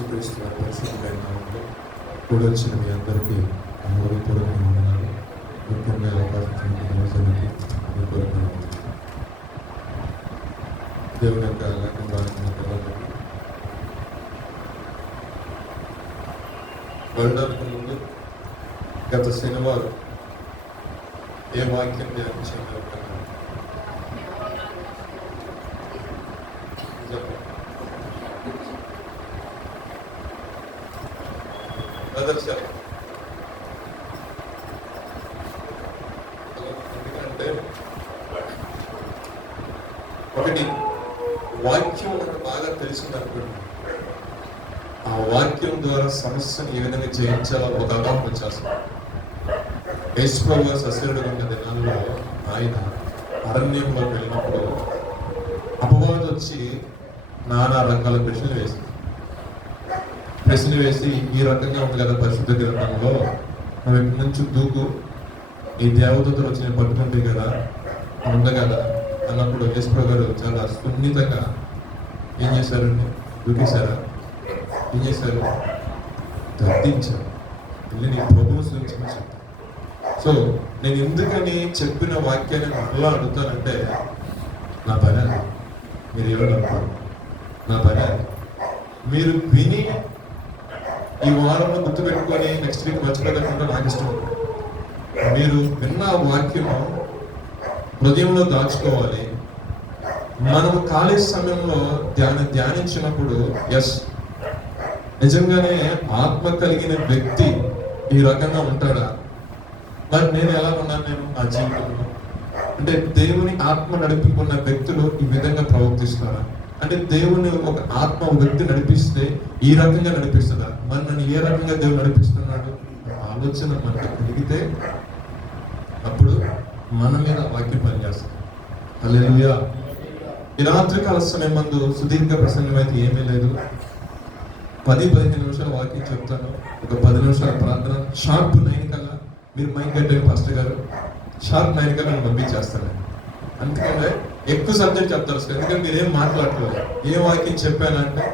యేసుక్రీస్తు వారి పరిశుద్ధమైన నామములో కూడి వచ్చిన మీ అందరికీ హృదయపూర్వకంగా వందనాలు. ముఖ్యంగా అవకాశం దేవుని యొక్క లేఖన భాగమైన పిల్లలకి వెళ్ళడానికి ముందు గత శనివారం ఏ వాక్యం ధ్యానించాను ఎందుకంటే ఒకటి వాక్యం మనకు బాగా తెలిసింది అనుకోండి, ఆ వాక్యం ద్వారా సమస్యను ఏ విధంగా జయించాలో ఒక అవగాహన వచ్చేస్తుంది. యేసుప్రభు గారు సశరీరుడుగా ఉన్న దినాల్లో ఆయన అరణ్యంలో వెళ్ళినప్పుడు అపవాది వచ్చి నానా రకాల ప్రశ్నలు వేసి ఈ రకంగా ఉంది కదా పరిశుద్ధ గ్రంథంలో, నువ్వు ఎక్కడి నుంచి దూకు, ఈ దేవదూతలు వచ్చి నేను పట్టుకుంటే కదా ఉంది కదా అన్నప్పుడు యేసుప్రభు గారు చాలా సున్నితంగా ఏం చేశారండి? దూకేశారా? ఏం చేశారు? గద్దించారు, వెళ్ళి నీ ప్రభువును సూచించారు. సో నేను ఎందుకని చెప్పిన వాక్యాన్ని మరలా అడుగుతానంటే, నా పని అది. మీరు ఏమన్నారు? నా పని అది. మీరు విని ఈ వారంలో గుర్తుపెట్టుకొని నెక్స్ట్ వీక్ మర్చిపోకుండా నాకు ఇష్టం. మీరు విన్న వాక్యము హృదయంలో దాచుకోవాలి. మనము ఖాళీ సమయంలో ధ్యానించినప్పుడు ఎస్, నిజంగానే ఆత్మ కలిగిన వ్యక్తి ఈ రకంగా ఉంటాడా? మరి నేను ఎలా ఉన్నాను? నేను ఆ జీవితంలో అంటే దేవుని ఆత్మ నడిపికున్న వ్యక్తులు ఈ విధంగా ప్రవర్తిస్తారా? అంటే దేవుని ఒక ఆత్మ వ్యక్తి నడిపిస్తే ఈ రకంగా నడిపిస్తుందా? మరి నన్ను ఏ రకంగా దేవుడు నడిపిస్తున్నాడు ఆలోచన మనకు కలిగితే అప్పుడు మన మీద వాక్యం పనిచేస్తుంది. హల్లెలూయా. ఈ రాత్రికాల సమయం మందు సుదీర్ఘ ప్రసంగం అయితే ఏమీ లేదు. 10-15 నిమిషాలు వాక్యం చెప్తాను, ఒక 10 నిమిషాల ప్రార్థన. షార్ప్ 9 కల్లా మీరు మైక్ కట్టారు పాస్టర్ గారు, షార్ప్ 9 కల్లా నేను పంపించేస్తాను. అందుకనే ఎక్కువ సబ్జెక్ట్ చెప్తారు సార్, ఎందుకంటే మీరేం మాట్లాడలేదు. ఏ వాక్యం చెప్పానంటే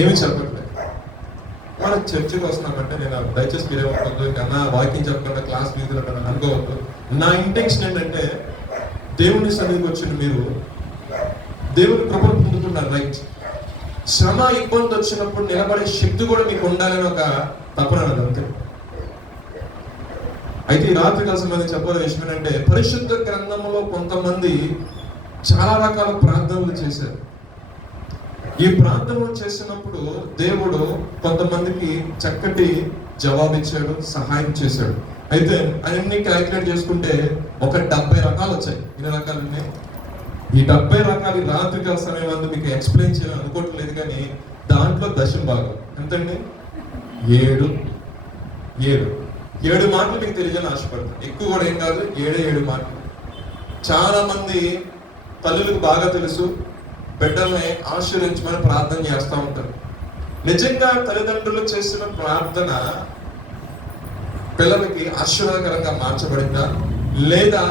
ఏమి చెప్పట్లేదు. మనం చర్చకి వస్తున్నామంటే నేను దయచేసి మీరేమవుతుంది కన్నా వాక్యం చెప్పకుండా క్లాస్ మీద అనుకోవద్దు. నా ఇంటెన్షన్ ఏంటంటే దేవుని సన్నిధికి వచ్చిన మీరు దేవుని కృపను పొందుతున్నారు, రైట్. శ్రమ ఇబ్బంది వచ్చినప్పుడు నిలబడే శక్తి కూడా మీకు ఉండాలని ఒక తపన అంతే. అయితే ఈ రాత్రి కాల సంబంధించి చెప్పాలి విషయం ఏంటంటే, పరిశుద్ధ గ్రంథంలో కొంతమంది చాలా రకాల ప్రార్థనలు చేశారు. ఈ ప్రార్థనలు చేసినప్పుడు దేవుడు కొంతమందికి చక్కటి జవాబిచ్చాడు, సహాయం చేశాడు. అయితే అన్ని క్యాలిక్యులేట్ చేసుకుంటే ఒక 70 రకాలు వచ్చాయి. ఎన్ని రకాలన్నీ? ఈ 70 రకాలు ఈ రాత్రి కాల సమయం అందు మీకు ఎక్స్ప్లెయిన్ చేయాలని అనుకోవట్లేదు, కానీ దాంట్లో దశమ భాగం ఎంతండి? 7 మాటలు మీకు తెలియాలని ఆశపడతాను. ఎక్కువ కూడా ఏం కాదు, 7 మాటలు. చాలా మంది తల్లులకు బాగా తెలుసు, బిడ్డల్ని ఆశీర్వదించమని ప్రార్థన చేస్తూ ఉంటారు. నిజంగా తల్లిదండ్రులు చేసిన ప్రార్థన పిల్లలకి ఆశీర్వాదకరంగా మార్చబడిందా, లేదా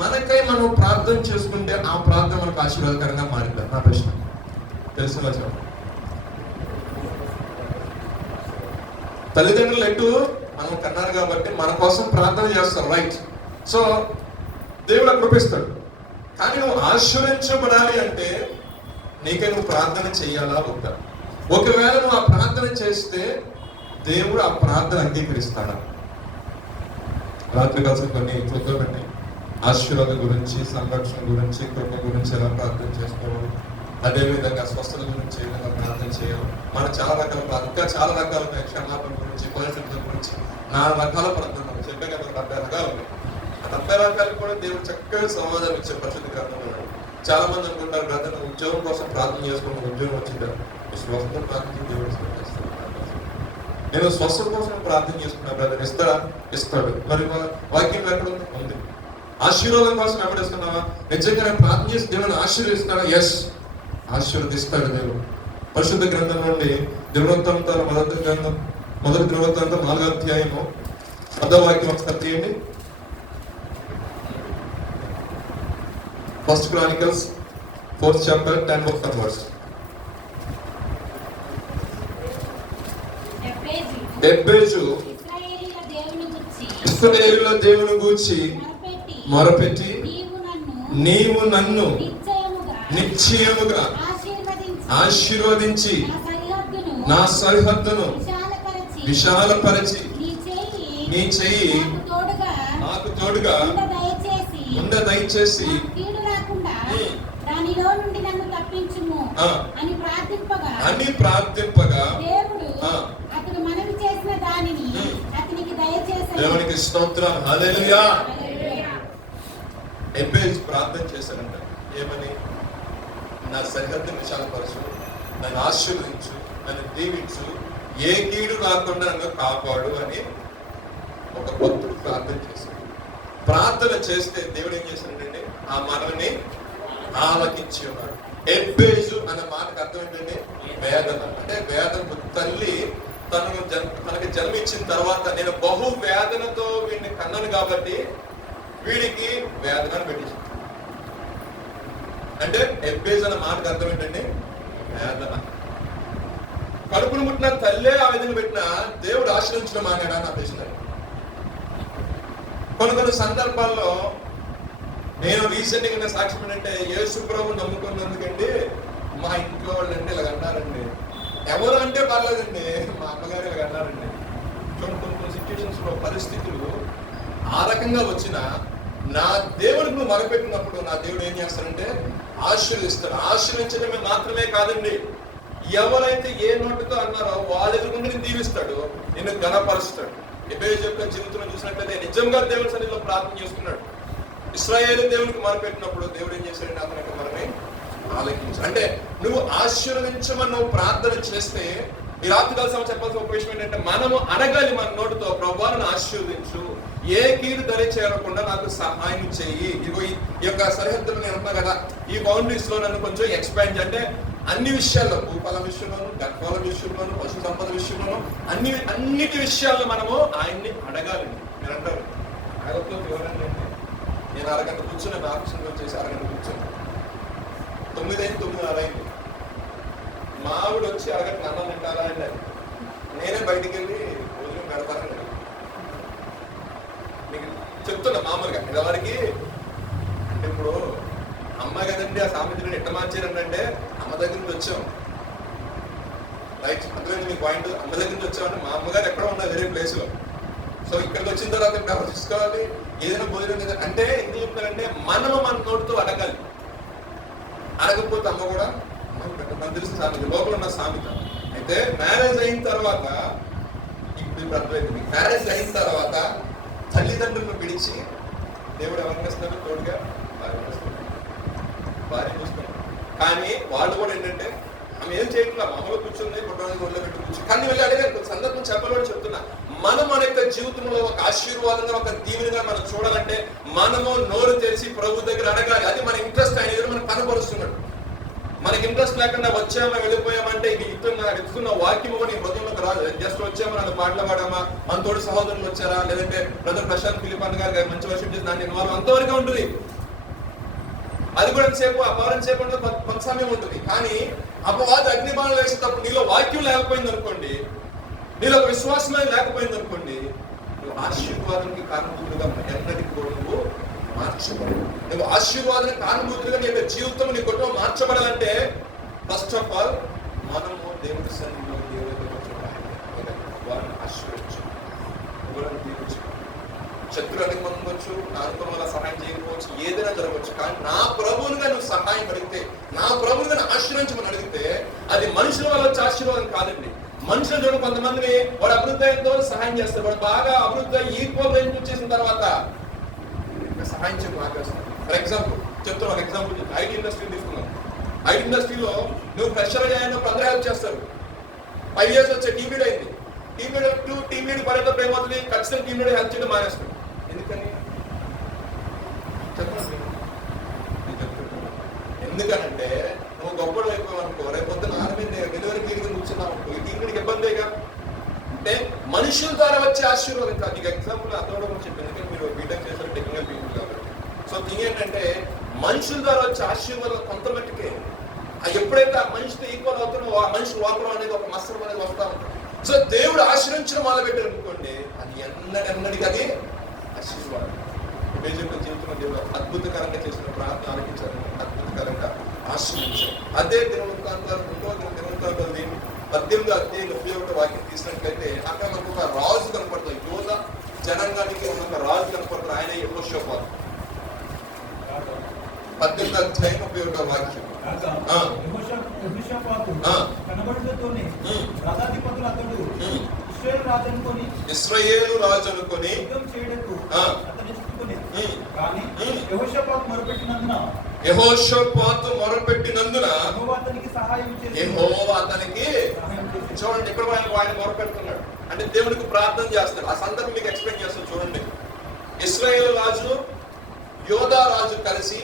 మనకై మనం ప్రార్థన చేసుకుంటే ఆ ప్రార్థన మనకు ఆశీర్వాదకరంగా మారిందా? నా ప్రశ్న తెలిసిన చెప్పండి. తల్లిదండ్రులు ఎటు మనం కన్నారు కాబట్టి మన కోసం ప్రార్థన చేస్తాం, రైట్. సో దేవుడు కృపిస్తాడు. కానీ నువ్వు ఆశీర్వదించబడాలి అంటే నీకే నువ్వు ప్రార్థన చెయ్యాలా వద్దా? ఒకవేళ నువ్వు ఆ ప్రార్థన చేస్తే దేవుడు ఆ ప్రార్థన అంగీకరిస్తాడా? రాత్రి కాల్సిన కొన్ని చూద్దామండి. ఆశీర్వాదం గురించి, సంరక్షణ గురించి, కృప గురించి ఎలా ప్రార్థన చేసుకోవాలి, అదేవిధంగా స్వస్థత గురించి ఏ విధంగా ప్రార్థన చేయాలి. మన చాలా రకాల ఇంకా చాలా రకాల క్షమాపణ గురించి, పరిస్థితుల గురించి 4 రకాల ప్రార్థనలు చెప్పే కదా. 70 రకాలు ఉన్నాయి. ఆ 70 రకాలు కూడా దేవుడు చక్కగా సమాధానం ఇచ్చే పరిస్థితి గ్రంథంలో. చాలా మంది అనుకుంటారు బ్రదర్ ఉద్యోగం కోసం ప్రార్థన చేసుకుంటే ఉద్యోగం వచ్చిందా? స్వస్థ ప్రార్థన దేవుడు చేస్తాడు. నేను స్వస్థత కోసం ప్రార్థన చేసుకున్నా బ్రదర్, ఇస్తాడా? ఇస్తాడు. మరి వాక్యం ఎక్కడ ఉంది? ఆశీర్వాదం కోసం ఎవరిస్తున్నావా? నిజంగా నేను ప్రార్థన చేసి దేవుని ఆశీర్వదిస్తాడా? ఎస్, ఆశీర్వదిస్తాడు దేవుడు. పరిశుద్ధ గ్రంథం నుండి దినవృత్తాంతాల మొదటి దినవృత్తాంతం 4వ అధ్యాయము 10వ వాక్యం ఒకసారి తీయండి. 1 Chronicles 4th chapter 10th verse. ఎబ్బేజు ఇశ్రాయేలీయుల దేవుని గూర్చి మొరపెట్టి నీవు నన్ను నిశ్చయముగా ఆశీర్వదించి నా సరిహద్దును విశాలపరచి నీ చెయ్యి నాకు తోడుగా ఉండ దయచేసి దానిలో నుండి నన్ను తప్పించుము అని ప్రార్థింపగా అతడు మనవి చేసిన దానిని అతనికి దయచేసి దేవునికి స్తోత్రం. హల్లెలూయా. ఎబ్బేజు ప్రార్థన చేశారంట. ఏమని? నా సరిహద్దును విశాలపరచు, నన్ను ఆశీర్వదించు, నన్ను దీవించు, ఏ కీడు రాకుండా నన్ను కాపాడు అని ఒక భక్తుడు ప్రార్థన చేశాడు. ప్రార్థన చేస్తే దేవుడు ఏం చేశాడంటే ఆ మనల్ని ఆలకించి ఉన్నాడు. ఎబ్బేజు అనే మాటకు అర్థం ఏంటంటే వేదన. అంటే వేదన తల్లి తనకి జన్మ ఇచ్చిన తర్వాత నేను బహు వేదనతో వీడిని కన్నాను కాబట్టి వీడికి వేదన పెట్టించింది. అంటే ఎబ్బేజు అనే మాటకు అర్థం ఏంటంటే వేదన. కడుపును పుట్టిన తల్లే ఆ విధంగా పెట్టిన దేవుడు ఆశ్రయించడం మానేడా నా ప్రశ్న. కొన్ని సందర్భాల్లో నేను రీసెంట్ గా సాక్ష్యం ఏంటంటే యేసు ప్రభువుని నమ్ముకున్నందుకండి మా ఇంట్లో వాళ్ళు అంటే ఇలాగ అన్నారండి. ఎవరు అంటే పర్లేదండి, మా అమ్మగారు ఇలాగ అన్నారండి. కొన్ని సిచ్యువేషన్స్ లో పరిస్థితులు ఆ రకంగా వచ్చిన నా దేవుడికి నువ్వు మొరపెట్టినప్పుడు నా దేవుడు ఏం చేస్తాడంటే ఆశీర్వదిస్తాడు. ఆశీర్వించడమే మాత్రమే కాదండి, ఎవరైతే ఏ నోటితో అన్నారో వాళ్ళ ఎదురుకుండా నేను దీవిస్తాడు, నిన్ను ఘనపరుస్తాడు. ఎబ్బేజు యొక్క జీవితంలో చూసినట్లయితే నిజంగా దేవుని సన్నిధిలో ప్రార్థన చేసుకున్నాడు. ఇశ్రాయేలు దేవునికి మొరపెట్టినప్పుడు దేవుడు ఏం చేశాడంటే అతనికి మనమే ఆలకించాడు. అంటే నువ్వు ఆశీర్వదించమని నువ్వు ప్రార్థన చేస్తే ఈ రాత్రి కలిసి చెప్పాల్సిన ఒక విషయం ఏంటంటే మనము అడగాలి మన నోటితో, ప్రభువును ఆశీర్వదించు, ఏ కీడు దరి చేరకుండా నాకు సహాయం చెయ్యి. ఇగో ఈ యొక్క సరిహద్దులు నేను ఉన్నా కదా, ఈ బౌండరీస్ లో నన్ను కొంచెం ఎక్స్పాండ్ అంటే అన్ని విషయాల్లో, భూపాల విషయంలోను, గర్భాల విషయంలోను, పశు సంపద విషయంలోను, అన్నిటి విషయాల్లో మనము ఆయన్ని అడగాలి. మీరు అంటారు అడగతో వివరంగా నేను అరగంట కూర్చొని నా ఆఫీసులో వచ్చేసి అరగంట కూర్చొని 9:30 అయింది. మా ఆవిడ వచ్చి అరగంట అన్నం తింటారా అండి, నేనే బయటికి వెళ్ళి భోజనం పెడతానండి. మీకు చెప్తున్నా మామూలుగా ఇదివరకు అంటే ఇప్పుడు అమ్మ కదండి ఆ సామెతను ఎట్ట మార్చారంటే అమ్మ దగ్గర నుంచి వచ్చాం, రైట్ అర్థమైంది మీ పాయింట్. అమ్మ దగ్గర నుంచి వచ్చామంటే మా అమ్మగారు ఎక్కడ ఉన్నారు వేరే ప్లేస్ లో. సో ఇక్కడికి వచ్చిన తర్వాత ఎవరు తీసుకోవాలి, ఏదైనా భోజనం అంటే ఎందుకు చెప్తారంటే మనము మన నోటితో అడగాలి. అడగకపోతే అమ్మ కూడా నాకు తెలిసిన సామెత, లోపల ఉన్న సామెత. అయితే మ్యారేజ్ అయిన తర్వాత ఇప్పుడు అర్థమైంది, మ్యారేజ్ అయిన తర్వాత తల్లిదండ్రులను పిలిచి దేవుడు ఎవరిని ఇస్తాడు తోడుగా భార్య చూస్తాడు. కానీ వాళ్ళు కూడా ఏంటంటే ఆమె ఏం చేయట్లా, మామూలు కూర్చుంది కుటుంబానికి ఒళ్ళో పెట్టి కూర్చుని కానీ వెళ్ళి అడిగారు. సందర్భం చెప్పలేని చెప్తున్నా, మనం మన యొక్క జీవితంలో ఒక ఆశీర్వాదంగా ఒక దీవెనగా మనం చూడాలంటే మనము నోరు తెరిచి ప్రభు దగ్గర అడగాలి. అది మన ఇంట్రెస్ట్ ఆయన మనకు కనపరుస్తున్నాడు. మనకి ఇంట్రెస్ట్ లేకుండా వచ్చామా వెళ్ళిపోయామంటే ఇస్తున్న వాక్యము కూడా నీ హృదయంలోకి రాదు. జస్ట్ వచ్చామా నన్ను పాటలు పాడామా, మన తోటి సహోదరులు వచ్చారా, లేదంటే బ్రదర్ ప్రశాంత్ ఫిలిపాన్ గారు మంచి వర్షం చేసి దాన్ని ఇన్వాల్వ్ అంతవరకు ఉంటుంది. అది కూడా ఎంతసేపు అపవాదం సేపు ఉంటుంది, కొంత సమయం ఉంటుంది. కానీ అపవాద అగ్నిబాణాలు వేసేటప్పుడు నీలో వాక్యం లేకపోయింది అనుకోండి, నీలో విశ్వాసమే లేకపోయింది అనుకోండి, నువ్వు ఆశీర్వాదానికి కారణభూతులుగా ఎన్నటికి కూడా నువ్వు మార్చబడవు. నువ్వు ఆశీర్వాదానికి కారణభూతులుగా నీ యొక్క జీవితం నీ కుటుంబం మార్చబడాలంటే ఫస్ట్ ఆఫ్ ఆల్ మనము దేవుడి సన్నిధిలో వారిని ఆశీర్వదించు, దీవించు. శత్రులు అనేక మంది ఉండొచ్చు, నా అనుకున్న వల్ల సహాయం చేయకపోవచ్చు, ఏదైనా జరగవచ్చు. కానీ నా ప్రభువునిగా నువ్వు సహాయం అడిగితే, నా ప్రభువునిగా ఆశీర్వించమని అడిగితే అది మనుషుల వల్ల వచ్చే ఆశీర్వాదం కాదండి. మనుషులు చూడ కొంతమందిని వాడు అభివృద్ధి అయిన సహాయం చేస్తారు, వాడు బాగా అభివృద్ధి ఈక్వల్ రేంజ్ వచ్చేసిన తర్వాత సహాయం చేయడం ఆపేస్తాడు. ఫర్ ఎగ్జాంపుల్ చెప్తాను, ఒక ఎగ్జాంపుల్ చెప్తాను. ఐటీ ఇండస్ట్రీ తీసుకున్నాం. ఐటీ ఇండస్ట్రీలో నువ్వు ఫ్రెషర్ అయ్యానప్పుడు అందరూ హెల్ప్ చేస్తారు. 5 years వచ్చే టీమ్ లీడ్ అయింది. టీమ్ లీడ్ పడేటప్పుడు ఏమవుతుంది, ఖచ్చితంగా టీమ్ లీడ్ హెల్ప్ చేయడం మానేస్తాడు. ఎందుకని చెప్పండి. ఎందుకనంటే నువ్వు గొప్పలు అయిపోయావు అనుకో, రేపు పొద్దున ఆమె డెలివరీ క్లినిక్ కూర్చున్నావు అనుకో, ఈ టీం లీడ్కి ఇబ్బందిగా. అంటే మనుషుల ద్వారా వచ్చే ఆశీర్వాదం కాదు. నీకు ఎగ్జాంపుల్ అర్థం చెప్పాను, ఎందుకంటే మీరు బీటెక్ చేశారు టెక్నికల్ పీపుల్ కాబట్టి. సో థింగ్ ఏంటంటే మనుషుల ద్వారా వచ్చే ఆశీర్వాదం కొంత మట్టుకే. ఎప్పుడైతే ఆ మనిషితో ఈక్వల్ అవుతున్నావో ఆ మనిషి లోపల అనేది ఒక మత్సరం అనేది వస్తూ ఉంటుంది. సో దేవుడు ఆశ్రయించడం మొదలు పెట్టారు అనుకోండి, అది ఎన్నడికి అది ఆశీర్వాదం. బేజంలో జీవితంలో దేవుడు అద్భుతకరంగా చేసిన ప్రార్థన ఆలకించారు, అద్భుతకరంగా ఆశ్రయించారు. అదే దినవృత్తాంతాలు 18 అధ్యాయంలో 31 వాక్యం తీసినట్లయితే అక్కడ మనకు ఒక రాజు కనపడతాడు. యోధ జనాంగానికి ఒక రాజు కనపడతాడు, ఆయన యెహోషాపాతు. 18 అధ్యాయం 31 వాక్యం. కనబడుతోనే రథాధిపతులు అతడు ఇశ్రాయేలు రాజు అనుకొని యుద్ధం చేయడకు అతని చుట్టుకొని కానీ యెహోషాపాతు మొరపెట్టినందున యెహోవా అతనికి సహాయం చేసి యెహోవా అతనికి చూడండి, ఇక్కడ ఆయన మొరపెడుతున్నాడు అంటే దేవునికి ప్రార్థన చేస్తాడు. ఆ సందర్భం మీకు ఎక్స్ప్లెయిన్ చేస్తాను చూడండి. ఇశ్రాయేలు రాజు యోధా రాజు కలిసి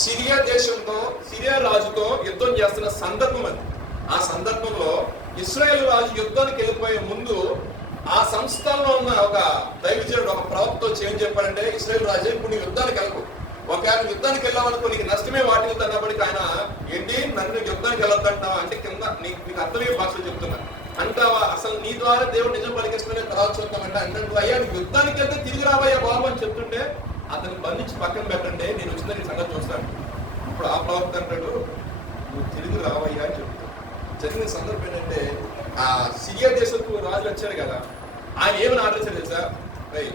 సిరియా రాజుతో యుద్ధం చేస్తున్న సందర్భం అది. ఆ సందర్భంలో ఇశ్రాయేలు రాజు యుద్ధానికి వెళ్ళిపోయే ముందు ఆ సంస్థల్లో ఉన్న ఒక దైవజనుడు ఒక ప్రవక్తతో ఏం చెప్పాడంటే, ఇశ్రాయేలు రాజు ఇప్పుడు నీ యుద్ధానికి వెళ్ళకు, ఒకవేళ యుద్ధానికి వెళ్ళామనుకో నీకు నష్టమే వాటిల్లుతుంది అన్నప్పటికీ ఆయన ఏంటి నన్ను యుద్ధానికి వెళ్ళొద్దంటావా అంటే కింద నీకు అర్థమయ్యే భాషలో చెప్తున్నా అంటావా, అసలు నీ ద్వారా దేవుడు నిజం పలికిస్తున్న తర్వాత చూద్దామంటే అంటే అయ్యా నీకు యుద్ధానికి వెళ్తే తిరిగి రావయ్యా బాబు అని చెప్తుంటే అతను బంధించి పక్కన పెట్టండి, నేను వచ్చిందని సంగతి చూస్తాను. ఇప్పుడు ఆ ప్రవక్త అంటాడు నువ్వు తిరిగి రావయ్యా అని చెప్తాడు. జరిగిన సందర్భం ఏంటంటే ఆ సిరియా దేశపు రాజు వచ్చాడు కదా, ఆయన ఏమని ఆర్డర్ చేశారు తెలుసా,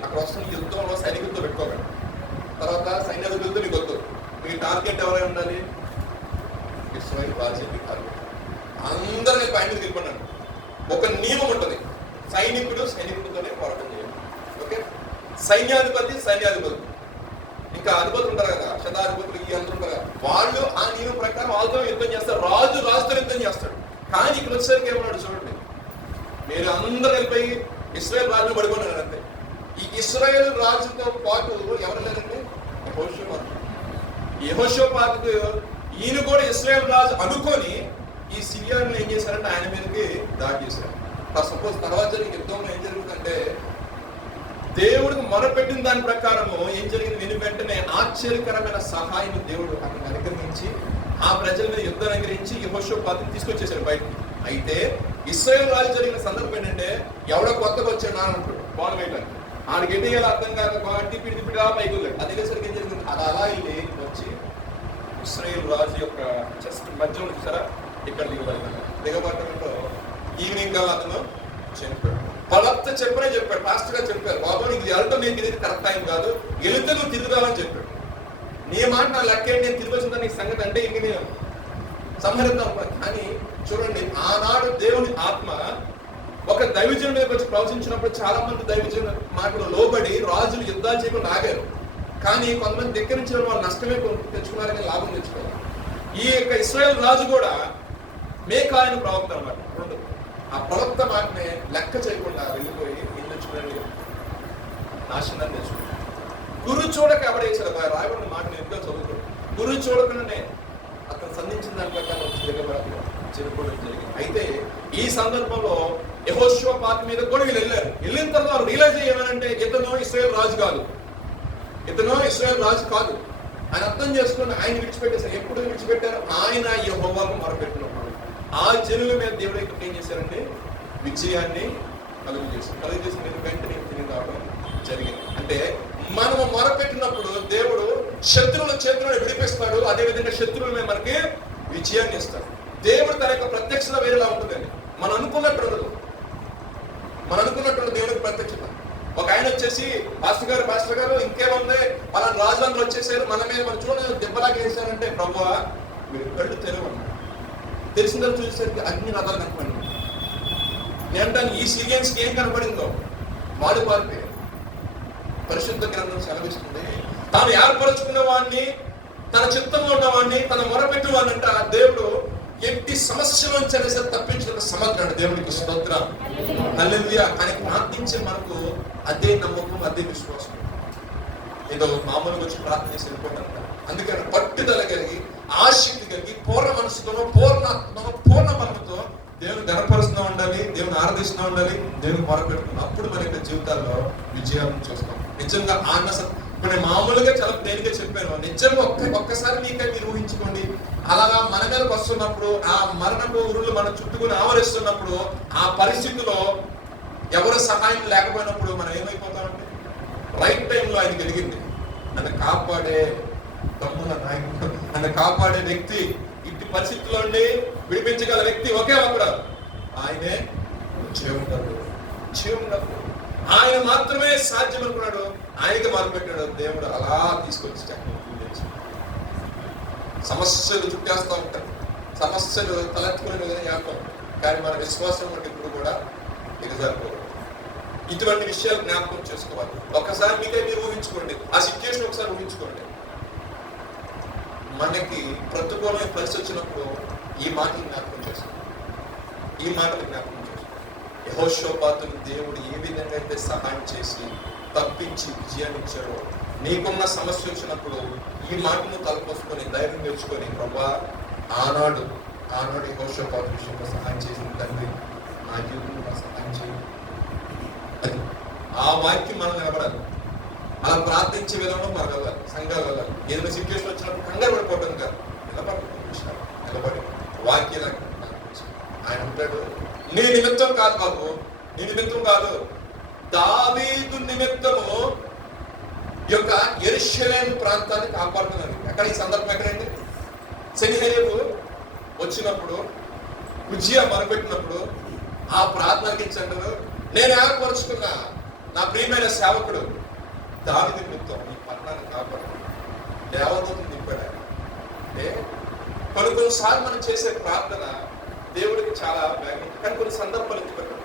అక్కడ వస్తున్న యుద్ధంలో సైనికులతో పెట్టుకోకండి, తర్వాత సైన్యాధిపతులతో మీకు వద్దు, మీ టార్గెట్ ఎవరైనా ఉండాలి ఇశ్రాయేలు రాజు టార్గెట్, అందరినీ పైన తిరుగుతున్నాను. ఒక నియమం ఉంటుంది, సైనికుడితోనే పోరాటం చేయాలి. ఓకే, సైన్యాధిపతి ఇంకా అధిపతులు ఉంటారు కదా, శతాధిపతులు ఈ అందరూ ఉంటారు కదా, వాళ్ళు ఆ నియమం ప్రకారం వాళ్ళతో యుద్ధం చేస్తారు, రాజుతో యుద్ధం చేస్తాడు. కానీ ఇక్కడ వచ్చేసరికి ఏమన్నాడు చూడండి, మీరు అందరూ వెళ్ళిపోయి ఇశ్రాయేలు రాజును పడుకున్నారు అంతే. ఈ ఇశ్రాయేలు రాజుతో పాటు ఎవరు లేరంటే యెహోషాపాతు ఈయన కూడా ఇశ్రాయేలు రాజు అనుకొని ఈ సిరియాను ఏం చేశారంటే ఆయన మీదకి దాడి చేశారు. సపోజ్ తర్వాత జరిగిన యుద్ధంలో ఏం జరుగుతుందంటే దేవుడికి మొరపెట్టిన దాని ప్రకారము ఏం జరిగింది, విని వెంటనే ఆశ్చర్యకరమైన సహాయం దేవుడు అక్కడ అనుగ్రహించి ఆ ప్రజల మీద యుద్ధం అనుగ్రహించి యెహోషాపాతుని తీసుకొచ్చేసారు బయట. అయితే ఇశ్రాయేలు రాజు జరిగిన సందర్భం ఏంటంటే ఎవడో కొత్తగా వచ్చాడు నా అంటాడు బాల్ వేయడానికి, ఆడికి ఎటు వేయాలి అర్థం కాక పిడిపిడిగా పైకి వెళ్ళాడు. అది వెళ్ళేసరికి ఏం జరిగింది, అది అలా వెళ్ళి వచ్చి ఇశ్రాయేలు రాజు యొక్క చెస్ట్ మధ్యలో చూసారా ఇక్కడ దిగబడటంలో ఈవినింగ్ కల్లా అతను చనిపోయాడు. వాళ్ళంతా చెప్పాడు, పాస్టర్ గారు చెప్పారు, బాబు నీకు వెళ్ళటం నేను తిరిగి కరెక్ట్ టైం కాదు, వెళితే నువ్వు తిరుగుదామని చెప్పాడు. నీ మాట నా లెక్క నేను తిరిగి వచ్చిందా నీ సంగతి అంటే ఇంక నేను సంహరిద్దాం. కానీ చూడండి, ఆనాడు దేవుని ఆత్మ ఒక దైవజనుడి మీద వచ్చి ప్రవచించినప్పుడు చాలా మంది దైవజనుల మాటలు లోబడి రాజులు యుద్ధాలు చేయకుండా ఆగారు. కానీ కొంతమంది దగ్గర నుంచి వాళ్ళు నష్టమే తెచ్చుకున్నారని లాభం తెచ్చుకోవాలి. ఈ యొక్క ఇశ్రాయేలు రాజు కూడా మేకాయన ప్రవక్త అన్నమాట. రెండు ఆ ప్రవక్త మాటనే లెక్క చేయకుండా వెళ్ళిపోయి ఏం తెచ్చుకోండి, నాశనాన్ని తెచ్చుకుంటారు. గురు చూడక ఎవడేసారు రాయబడిన మాటను ఎంతో చదువుతాడు. గురు చూడకుండానే అతను సంధించిన దాని ప్రకారం చనిపోవడం జరిగింది. అయితే ఈ సందర్భంలో యెహోషాపాతు మీద కూడా వీళ్ళు వెళ్ళిన తర్వాత రియలైజ్ ఏమనంటే ఇతను ఇశ్రాయేలు రాజు కాదు ఆయన అర్థం చేసుకుని ఆయన విడిచిపెట్టేశారు. ఎప్పుడు విడిచిపెట్టారు, ఆయన యెహోవాకు మొరపెట్టినప్పుడు ఆ జనుల మీద దేవుడు ఇక్కడ ఏం చేశారంటే విజయాన్ని కలుగజేసి వెంటనే తిరిగి రావడం జరిగింది. అంటే మనము మొరపెట్టినప్పుడు దేవుడు శత్రువుల చేతులను విడిపిస్తాడు, అదేవిధంగా శత్రువుల మీద మనకి విజయాన్ని ఇస్తాడు. దేవుడు తన యొక్క ప్రత్యక్షత వేరేలా ఉంటుందండి. మనం అనుకున్నట్టు దేవుడికి ప్రత్యక్షత. ఒక ఆయన వచ్చేసి పాస్టర్ గారు ఇంకేముంది మన రాజులందరూ వచ్చేసారు మన మీద మనం చూడండి దెబ్బలాగా వేసారంటే ప్రభువా మీరు కళ్ళు తెరవన్నారు. తెలిసిన తర్వాత చూసేసరికి అగ్ని రథాలు కనపడింది. నేను అంటాను ఈ సిరియన్స్కి ఏం కనపడిందో వాడు పారిపోయారు. పరిశుద్ధ గ్రంథం సెలవిస్తుంది, తాను ఏర్పరచుకున్న వాడిని, తన చిత్తంలో ఉన్నవాడిని, తన మొరపెట్టిన వాడిని అంట దేవుడు ఎట్టి సమస్యలోంచి అనేసి తప్పించిన సమగ్రాడు. దేవుడికి స్తోత్రం, హల్లెలూయా. కానీ ప్రార్థించే మనకు అదే నమ్మకం, అదే విశ్వాసం. ఏదో మామూలుగా వచ్చి ప్రార్థన చేసి వెళ్ళిపోతాం. అందుకని పట్టుదల కలిగి, ఆసక్తి కలిగి, పూర్ణ మనసుతోనో పూర్ణ బలంతో దేవుని గణపరుస్తూ ఉండాలి, దేవుని ఆరాధిస్తూ ఉండాలి, దేవుని మొరపెడుతున్నాం. అప్పుడు మన యొక్క జీవితాల్లో విజయాలను చూస్తాం. నిజంగా ఇప్పుడు నేను మామూలుగా చాలా తేలిగా చెప్పాను. నిజంగా ఒక్కసారి మీకై మీరు ఊహించుకోండి, అలాగా మన మీదకి వస్తున్నప్పుడు, ఆ మరణపు ఉరులు మన చుట్టుకుని ఆవరిస్తున్నప్పుడు, ఆ పరిస్థితిలో ఎవరు సహాయం లేకపోయినప్పుడు మనం ఏమైపోతామంటే, రైట్ టైంలో ఆయన కలిగింది నన్ను కాపాడే తమ్ముల నాయకుడు, నన్ను కాపాడే వ్యక్తి, ఇట్టి పరిస్థితుల్లో ఉండి విడిపించగల వ్యక్తి ఒకే ఒకడు, ఆయనే జీవముడు. ఆయన మాత్రమే సాధ్యం అనుకున్నాడు. ఆయనకి మొదలుపెట్టాడు దేవుడు. అలా తీసుకొచ్చి సమస్యలు చుట్టేస్తూ ఉంటాయి, సమస్యలు తలెత్తుకునే జ్ఞాపకం. కానీ మన విశ్వాసం ఉంటే ఇప్పుడు కూడా ఇది సరిపోదు. ఇటువంటి విషయాలు జ్ఞాపకం చేసుకోవాలి. ఒకసారి మీకే మీరు ఊహించుకోండి, ఆ సిచ్యుయేషన్ ఒకసారి ఊహించుకోండి. మనకి ప్రతికూలమైన పరిస్థితి వచ్చినప్పుడు ఈ మాటలు జ్ఞాపకం చేసుకోండి, ఈ మాటలు జ్ఞాపకం చేసుకోండి. యెహోషాపాతును దేవుడు ఏ విధంగా అయితే సహాయం చేసి తప్పించి విజయాన్ని ఇచ్చాడో, నీకున్న సమస్య వచ్చినప్పుడు ఈ మాటను తలపోసుకొని ధైర్యం తెచ్చుకొని, ప్రభా ఆనాడు యెహోషాపాతు విషయంలో సహాయం చేసిన తండ్రి నా జీవితంలో సహాయం చేయండి. అది ఆ వాక్యం మనం నిలబడాలి. అలా ప్రార్థించే విధంలో మనం వెళ్ళాలి, సంఘాలు వెళ్ళాలి. ఏదైనా సిచ్యువేషన్ వచ్చినప్పుడు కంగారు పడిపోవడం కాదు, నిలబడి వాక్యం ఆయన ఉంటాడు. నీ నిమిత్తం కాదు బాబు, నీ నిమిత్తం కాదు, దావీదు నిమిత్తము ఈ యొక్క యెరూషలేము ప్రాంతాన్ని కాపాడుతున్నారు. ఎక్కడ ఈ సందర్భం ఎక్కడండి? సెన్హెరీబు వచ్చినప్పుడు, ఉజ్జియా మొదలుపెట్టినప్పుడు ఆ ప్రార్థనకి ఇచ్చాడు, నేను ఏర్పరుచుకున్న నా ప్రియమైన సేవకుడు దావీదు నిమిత్తం ఈ పట్టణాన్ని కాపాడు దేవదూతను నింపాడు. అంటే కొన్నిసార్లు మనం చేసే ప్రార్థన దేవుడికి చాలా వేగం, కానీ కొన్ని సందర్భాలు ఎత్తిపెట్టాడు.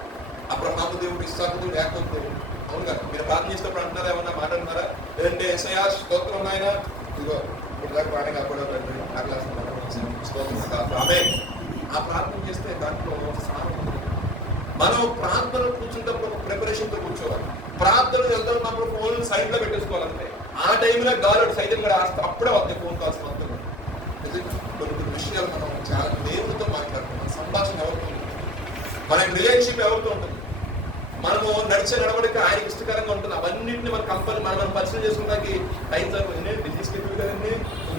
అబ్రహాము దేవుడు, ఇస్సాకు దేవుడు, యాకోబు దేవుడు. అవునుగా మీరు ప్రార్థన చేసినప్పుడు అంటున్నారా, ఏమన్నా మాట అంటున్నారా? లేదంటే యేసయ్యా స్తోత్రం ఆయన ఇదిగో ఇప్పుడు దాకా బాగా కాపాడారు స్తోత్రం ఆమె. ఆ ప్రార్థన చేస్తే దాంట్లో మనం ప్రార్థన కూర్చుంటప్పుడు ఒక ప్రిపరేషన్తో కూర్చోవాలి. ప్రార్థన వెళ్తున్నప్పుడు ఫోన్ సైడ్ లో పెట్టేసుకోవాలంటే ఆ టైంలో గాలి సైతం కూడా అప్పుడే వస్తాయి ఫోన్ కాల్స్ మొత్తం. కొన్ని విషయాలు మనం చాలా దేవుడితో మాట్లాడుతున్నాం. సంభాషణ ఎవరితో ఉంటుంది, మన రిలేషన్షిప్ ఎవరితో ఉంటుంది, మనము నడిచే నడవడిక ఆయనకి ఇష్టకరంగా ఉంటుంది. అవన్నింటినీ మన కంపెనీ మనం పరిచయం చేసుకోవడానికి టైం సరిపోతుంది. బిజినెస్ కెళ్ళి కదండి,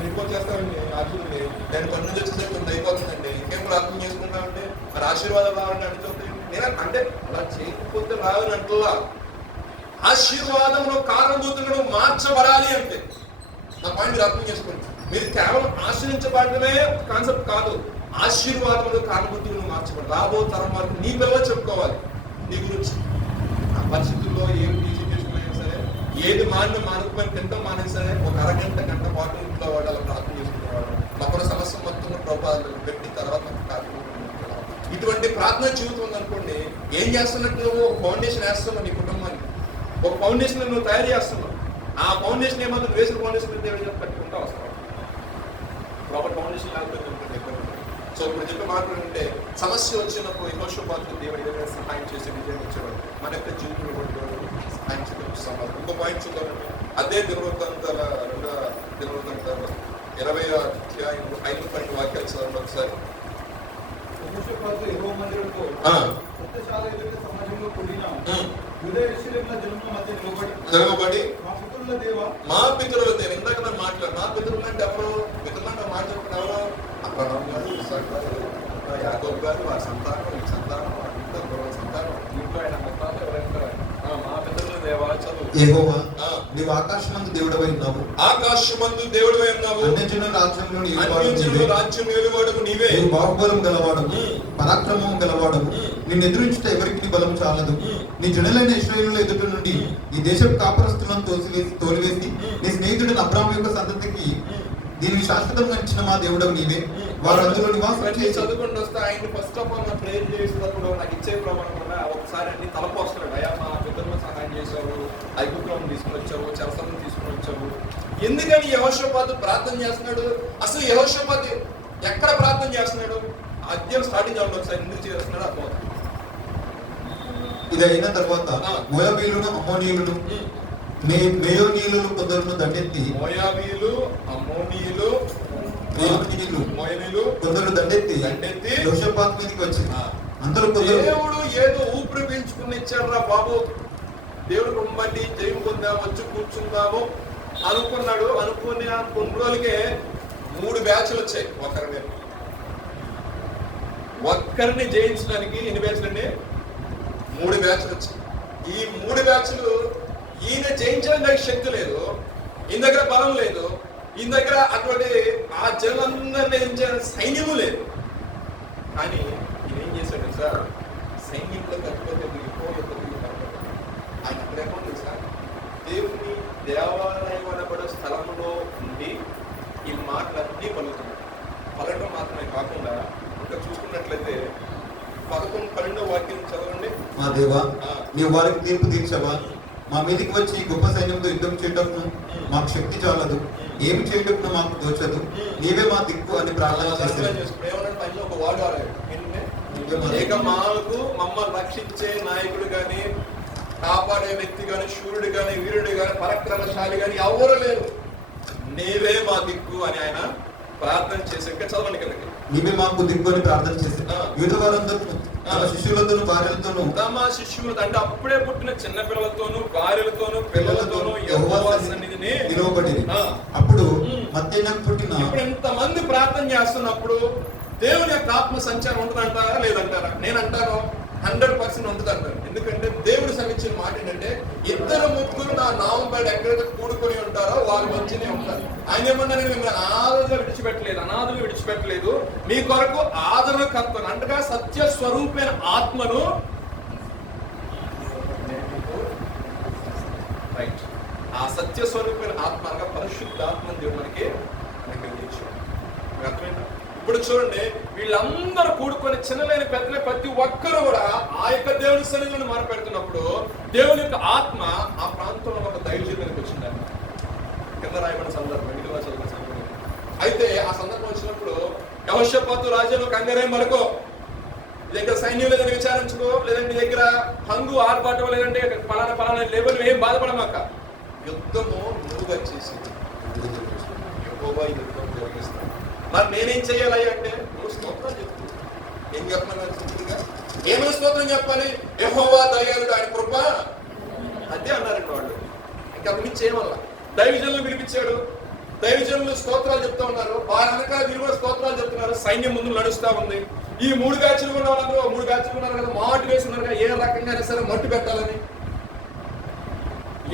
రిపోర్ట్ చేస్తామండి, ఆశీర్వాదండి నేను పని నుంచి వచ్చిందే కొన్ని అయిపోతుందండి, ఇంకేం ప్రార్థన చేసుకుంటామంటే మరి ఆశీర్వాదం రావాలని అడుగుతుంది. నేను అంటే అలా చేయకపోతే రావాలని అంటున్నా. ఆశీర్వాదంలో కారణభూతులను మార్చబడాలి అంటే నా పాయింట్ మీరు అర్థం చేసుకోండి. మీరు కేవలం ఆశ్రయించబడమే కాన్సెప్ట్ కాదు, ఆశీర్వాదంలో కారణభూతులను మార్చబడాలి. రాబో తరం వరకు నీ పిల్లలు చెప్పుకోవాలి నీ గురించి. ఆ పరిస్థితుల్లో ఏం సిచ్యువేషన్ అయినా సరే, ఏది మానుకుని తింటాం మానేసి సరే, ఒక అరగంట గంట పాటు ఇంట్లో వాడు అలా ప్రార్థన చేసుకునేవాడు. మాకున్న సమస్య మొత్తం ప్రభావాలు పెట్టి తర్వాత ఇటువంటి ప్రార్థన జీవితం ఉందనుకోండి, ఏం చేస్తున్నట్టు నువ్వు ఒక ఫౌండేషన్ వేస్తున్నావు నీ కుటుంబానికి, ఒక ఫౌండేషన్ నువ్వు తయారు చేస్తున్నావు. ఆ ఫౌండేషన్ ఏమాత్రం వేసిన ఫౌండేషన్ దేవుడు కట్టుకుంటా వస్తావు. ప్రాపర్ ఫౌండేషన్ లేకపోతే. సో ఇప్పుడు చెప్పే మాటలు అంటే సమస్య వచ్చినప్పుడు యెహోషాపాతుకు దేవుడు ఏదైనా సహాయం చేసి విజయం ఇచ్చేవాడు. మన యొక్క జీవితంలో కూడా సహాయం చేస్తాం. ఇంకో పాయింట్ చూద్దామండి. అదే దినవృత్తాంతాల 2వ దినవృత్తాంతాలు 20వ అధ్యాయం 5 వాక్యాలు చదవండి ఒకసారి. యెహోషాపాతు యెహోవా మందిరములో సత్యశాల ఎదుట సమాజంలో కూడిన యూదా యెరూషలేముల జనుల మధ్య నిలబడి మా పితరుల దేవ, ఇందాక మనం మాట్లాడు, మా పితరులు అంటే ఎవరు? పితరులు అంటే మాట్లాడుకున్న ఎవరు? అబ్రహాము గారు, ఇస్సాకు గారు, యాకోబు గారు, వారి సంతానం, ఈ సంతానం, ఇంట్లో గొడవ సంతానం, ఇంట్లో ఆయన మొత్తాలు ఎవరైనా మా పితరుల దేవ. చదువు. యెహోవా నీవు ఆకాశమందు దేవుడవై ఉన్నావు, ఆకాశమందు దేవుడవై ఉన్నావు, అన్యజనుల రాజ్యంలో రాజ్యం ఏలువాడవు నీవే, నీవు బాహుబలం గలవాడవు, పరాక్రమం గలవాడవు, నిన్ను ఎదురించుట ఎవరికి నీ బలం చాలదు. నీ జనులైన ఇశ్రాయేలుల ఎదుట నుండి ఈ దేశపు కాపురస్తులను తోలివేసి నీ స్నేహితుడిని అబ్రాహాము యొక్క సంతతికి దీనికి శాశ్వతంగా ఇచ్చిన మా దేవుడవు నీవే. వారు అందులో నివాసం చేసి చదువుకుంటూ వస్తే ఆయన ఫస్ట్ ఆఫ్ ఆల్ ప్రేయర్ చేసినప్పుడు నాకు ఇచ్చే ప్రమాణం కూడా ఒకసారి అన్ని తలపోస్తాడు. అయ్యా మా పితరులకు సహాయం చేసావు, ఐగుప్తులను తీసుకుని వచ్చావు, చెరసలను తీసుకుని వచ్చావు. ఎందుకని యెహోషాపాతు ప్రార్థన చేస్తున్నాడు? అసలు యెహోషాపాతు ఎక్కడ ప్రార్థన చేస్తున్నాడు? అధ్యాయం స్టార్టింగ్ అవ్వండి ఒకసారి, ఎందుకు చేస్తున్నాడు అర్థం. ఇది అయిన తర్వాత మోయాబీయులను అమ్మోనీయులను మేయోనీయులు కొందరును దండెత్తి కొందరు దండెత్తి యెహోషాపాతు మీదకి వచ్చింది. అందరూ దేవుడు ఏదో ఊపిరి పీల్చుకుని ఇచ్చాడు రా బాబు, దేవుడు కుటుంబాన్ని జైలు పొందాము, వచ్చి కూర్చుందాము అనుకున్నాడు. అనుకుని కొన్ని రోజులకే 3 బ్యాచ్లు వచ్చాయి ఒక్కరిని జయించడానికి. ఎన్ని బ్యాచ్లు అండి? 3 బ్యాచ్లు వచ్చాయి. ఈ 3 బ్యాచ్లు ఈయన జయించడానికి శక్తి లేదు, ఈయన దగ్గర బలం లేదు, ఈయన దగ్గర అటువంటి ఆ జనులందరినీ జయించే సైన్యము లేదు. కానీ ఈయన ఏం చేశాడు సార్? సైన్యంలో కలిపితే ఆయన ఎక్కడేమో తెలుసా, దేవుని దేవాలయం అనబడే స్థలంలో ఉండి ఈ మాటలన్నీ పలుకుతున్నాడు. పలకడం మాత్రమే కాకుండా ఇంకా చూసుకున్నట్లయితే 11-12 వాక్యం చదవండి. మా దేవా, నీవు వారికి తీర్పు తీర్చవా? మా మీదికి వచ్చి గొప్ప సైన్యంతో యుద్ధం చేయటం మాకు శక్తి చాలదు, ఏమి చేయటం మాకు తోచదు, నీవే మా దిక్కు అని ప్రార్థన చేశారు. ఒక వాడు ఏకమాలకు మమ్మల్ని రక్షించే నాయకుడు గాని, కాపాడే వ్యక్తి గాని, శూరుడు గాని, వీరుడు గాని, పరాక్రమశాలి గాని ఎవరు లేరు, నీవే మా దిక్కు అని ఆయన ప్రార్థన చేసి చదవండి కిందకి. నీవే మాకు దిక్కు అని ప్రార్థన చేసి యూద వారందరూ తమ శిష్యులతోను భార్యలతోను, తమ శిష్యులతో అంటే అప్పుడే పుట్టిన చిన్న పిల్లలతోను భార్యలతోను పిల్లలతోను యెహోవా సన్నిధిని నిలవబడి, అప్పుడు మధ్యాహ్నం పుట్టిన ఇప్పుడు ఇంతమంది ప్రార్థన చేస్తున్నప్పుడు దేవుని యొక్క ఆత్మ సంచారం ఉంటుందంటారా లేదంటారా? నేను అంటాను 100% ఉంటుంది అంటారు. ఎందుకంటే దేవుడు సమించిన మాట ఏంటంటే 2-3 నా నామం పేరు ఎక్కడైతే కూడుకొని ఉంటారో వాళ్ళ మధ్యనే ఉంటారు. ఆయన ఏమన్నా మిమ్మల్ని అనాథగా విడిచిపెట్టలేదు, అనాథగా విడిచిపెట్టలేదు, మీ కొరకు ఆదరణకర్తను అంటగా సత్య స్వరూపమైన ఆత్మను రైట్ ఆ సత్య స్వరూపమైన ఆత్మ అనగా పరిశుద్ధ ఆత్మను దేవుడు మనకి అనుగ్రహించాడు. అర్థమైందా? ఇప్పుడు చూడండి, వీళ్ళందరూ కూడుకొని చిన్నలేని పెద్దలే ప్రతి ఒక్కరు కూడా ఆ యొక్క దేవుని సన్నిధిని మారపెడుతున్నప్పుడు దేవుని యొక్క ఆత్మ ఆ ప్రాంతంలో ఒక దైవజీవానికి వచ్చిందండి. కింద రాయబడిన సందర్భం, ఇదిగా చదివిన సందర్భం. అయితే ఆ సందర్భం వచ్చినప్పుడు యెహోషాపాతు రాజును కంగారే మరకో, నీ దగ్గర సైన్యం లేదని విచారించుకో, లేదంటే నీ దగ్గర హంగు ఆర్పాటం లేదంటే పలానా లేబుల్ ఏం బాధపడమాక, యుద్ధము నువ్వుగా చేసి యెహోవా యుద్ధం జరిగిస్తాడు. మరి నేనేం చెయ్యాలి అంటే నువ్వు స్తోత్రం చెప్పు. ఏం చెప్పినా ఏమైనా స్తోత్రం చెప్పాలి? యెహోవా దయాళుడు, ఆయన కృప అదే అన్నారండి వాళ్ళు. ఇంకా మించి ఏమల్లా దైవజనులు పిలిపించాడు, దైవజనులు స్తోత్రాలు చెప్తా ఉన్నారు, వారి వెనకాల వీరు కూడా స్తోత్రాలు చెప్తున్నారు, సైన్యం ముందు నడుస్తా ఉంది. ఈ 3 బ్యాచ్లు ఉన్న వాళ్ళందరూ 3 బ్యాచ్లు ఉన్నారు కదా, మాటు వేసి ఉన్నారు కదా, ఏ రకంగానే సరే మట్టు పెట్టాలని,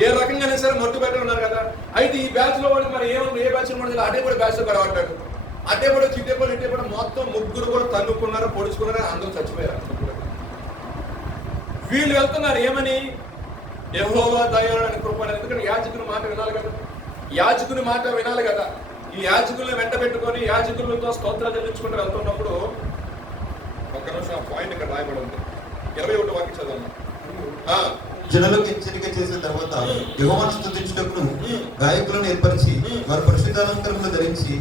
ఏ రకంగానే సరే మట్టు పెట్టాలన్నారు కదా. అయితే ఈ బ్యాచ్ లో వాళ్ళు మరి ఏ బ్యాచ్ లో అదే కూడా బ్యాచ్ లో గడవడ్డాడు, అటే కూడా ఇటే కూడా మొత్తం 3 కూడా తన్నుకున్నారు, పొడుచుకున్నారు, అందరూ చచ్చిపోయారు. వీళ్ళు వెళ్తున్నారు ఏమని? యెహోవా దయాళుడు అని కృప. ఎందుకంటే యాజకుని మాట వినాలి కదా, యాజకుని మాట వినాలి కదా. ఈ యాజకుల్ని వెంట పెట్టుకొని యాజకులతో స్తోత్రాలు చెల్లించుకుంటూ వెళ్తున్నప్పుడు ఒక్క నిమిషం ఆ పాయింట్ ఇక్కడ రాయబడి ఉంది. 21 వాక్యం చదవండి. జనులకు హెచ్చరిక చేసిన తర్వాత యెహోవాను స్తుతించుటకును గాయకులను ఏర్పరిచి వారు పరిశుద్ధాలంకరములు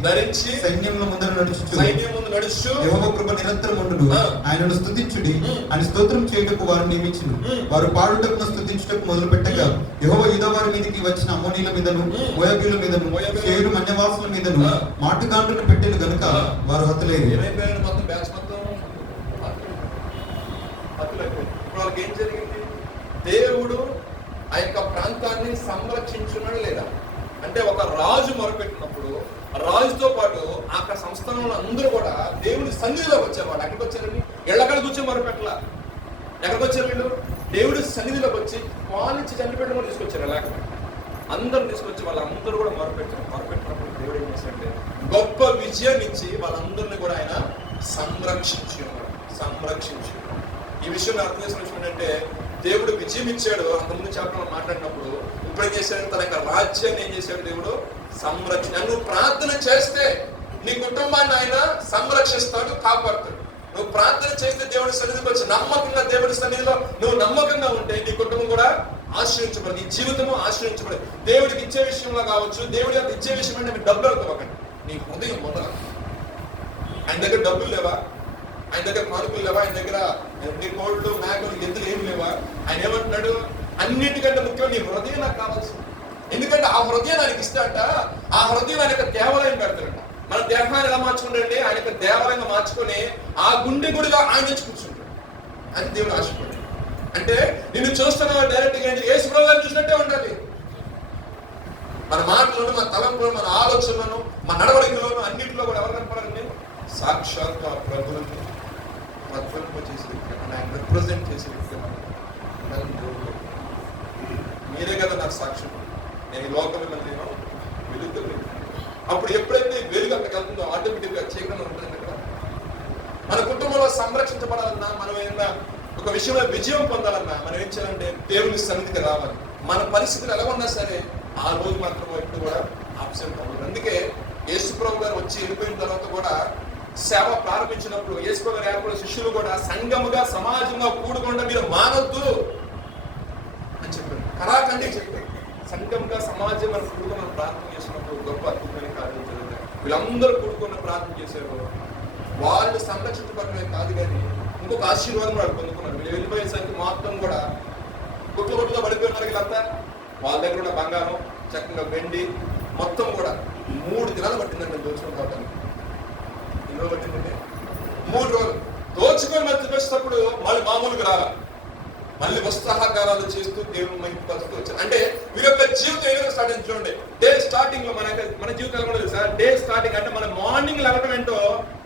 ధరించి సైన్యంలో ముందర నడుచు యెహోవా కృప నిరంతరం ఉండును, ఆయనను స్తుతించుడి అని స్తోత్రం చేయుటకు వారు నియమించును. వారు పాడుటకును స్తుతించుటకు మొదలు పెట్టగా యెహోవా యూదా వారి మీదకి వచ్చిన అమ్మోనీల మీదను మోయాబీల మీదను షేరు మన్యవాసుల మీదను మాటుగాండ్రును పెట్టెను గనుక వారు హతులైరు. వాళ్ళకి ఏం జరిగింది? దేవుడు ఆ యొక్క ప్రాంతాన్ని సంరక్షించున్నాడు లేదా అంటే, ఒక రాజు మొరపెట్టినప్పుడు రాజుతో పాటు ఆ సంస్థానంలో అందరూ కూడా దేవుడి సన్నిధిలోకి వచ్చేవాడు. ఎక్కడికి వచ్చారండి? ఎళ్ళకడ కూర్చొని మొరపెట్టల. ఎక్కడికి వచ్చారు వీళ్ళు? దేవుడి సన్నిధిలోకి వచ్చి పాలించి చనిపెట్టడం కూడా తీసుకొచ్చారు. లేక అందరూ తీసుకొచ్చి వాళ్ళందరూ కూడా మొరపెట్టినప్పుడు దేవుడు ఏం చేశాడంటే గొప్ప విజయాన్ని ఇచ్చి వాళ్ళందరినీ కూడా ఆయన సంరక్షించి. ఈ విషయం అర్థం చేసిన విషయం ఏంటంటే, దేవుడు విజయం ఇచ్చాడు. అంతకుముందు చాప్టర్లో మాట్లాడినప్పుడు ఇప్పుడు ఏం చేశాడు? తన యొక్క రాజ్యాన్ని ఏం చేశాడు? దేవుడు సంరక్షణ. నువ్వు ప్రార్థన చేస్తే నీ కుటుంబాన్ని ఆయన సంరక్షిస్తాడు, కాపాడుతాడు. నువ్వు ప్రార్థన చేస్తే దేవుడి సన్నిధికి వచ్చి నమ్మకంగా దేవుడి సన్నిధిలో నువ్వు నమ్మకంగా ఉంటే నీ కుటుంబం కూడా ఆశ్రయించబడదు, నీ జీవితము ఆశ్రయించబడదు. దేవుడికి ఇచ్చే విషయంలో కావచ్చు, దేవుడి యొక్క ఇచ్చే విషయం అంటే మీరు డబ్బులు అనుకోకండి. నీ హృదయం మొదల. ఆయన దగ్గర డబ్బులు లేవా? ఆయన దగ్గర కానుకలు లేవా? ఆయన దగ్గర నీ కోళ్ళు మేకలు ఎద్దులు ఏమి లేవా? ఆయన ఏమంటున్నాడు? అన్నిటికంటే ముఖ్యం నీ హృదయం నాకు కావాల్సింది. ఎందుకంటే ఆ హృదయం ఆయనకి ఇస్తాడంట. ఆ హృదయం ఆయన యొక్క దేవాలయం పెడతాడంట. మన దేహాన్ని ఎలా మార్చుకుంటాడంటే ఆయన యొక్క దేవాలయంగా మార్చుకొని ఆ గుండె గుడిగా ఆయన నుంచి కూర్చుంటాడు. అది దేవుడు ఆశపడ్డాడు. అంటే నిన్ను చూస్తున్నా డైరెక్ట్ గా యేసు ప్రభువుని చూసినట్టే ఉండాలి. మన మాటలను, మన తలంపులను, మన ఆలోచనలను మా నడవడికలోనూ అన్నింటిలో కూడా ఎవరు కనపడాలండి? సాక్షాత్ ఆ ప్రభువుని ప్రజ్వలింపజేసే వ్యక్తి, ఆయన రిప్రజెంట్ చేసే వ్యక్తి. మీరే కదా నాకు సాక్ష్యం, నేను ఈ లోకంలో నేను వెలుగు. అప్పుడు ఎప్పుడైతే వెలుగు అక్కడికి వెళ్తుందో ఆటోమేటిక్గా చీకటి ఉంటుంది. అక్కడ మన కుటుంబంలో సంరక్షించబడాలన్నా, మనం ఏదైనా ఒక విషయంలో విజయం పొందాలన్నా మనం ఏం చేయాలంటే దేవుని సన్నిధికి రావాలి. మన పరిస్థితులు ఎలా ఉన్నా సరే ఆ రోజు మాత్రం ఎప్పుడు కూడా ఆబ్సెంట్ అవ్వదు. అందుకే యేసుప్రభు గారు వచ్చి వెళ్ళిపోయిన తర్వాత కూడా సేవ ప్రారంభించినప్పుడు యేసుప్రభు గారు ఏర్పడిన శిష్యులు కూడా సంఘముగా సమాజంగా కూడకుండా మీరు మానొద్దు అని చెప్పారు. కరాఖండి చెప్పారు. సంఘంగా సమాజం మనం కూడుకుని మనం ప్రార్థన చేసినప్పుడు గొప్ప అద్భుతమైన కార్యం జరుగుతాయి. వీళ్ళందరూ కూడుకున్న ప్రార్థన చేశారు. వాళ్ళు సంరక్షించబడమే కాదు కానీ ఇంకొక ఆశీర్వాదం వాళ్ళు పొందుకున్నారు. వీళ్ళు వెళ్ళిపోయేసరికి మొత్తం కూడా గుట్లు పడిపోయినారు. వీళ్ళంతా వాళ్ళ దగ్గర ఉన్న బంగారం, చక్కగా వెండి మొత్తం కూడా 3 దినాలు పట్టిందండి దోచుకొని రావడానికి. ఎన్ని రోజులు పట్టిందండి? 3 రోజులు. దోచుకొని మధ్య వచ్చేటప్పుడు వాళ్ళు మామూలుగా రాలా, మళ్ళీ ఉత్సాహకారాలు చేస్తూ దేవుని మహిమపరుస్తూ వచ్చారు. అంటే వీరి యొక్క జీవితం ఏదైనా స్టార్ట్ అయింది చూడండి. డే స్టార్టింగ్ లో మన జీవితాలు కూడా తెలుసా? డే స్టార్టింగ్ అంటే మన మార్నింగ్ లేవడం ఏంటో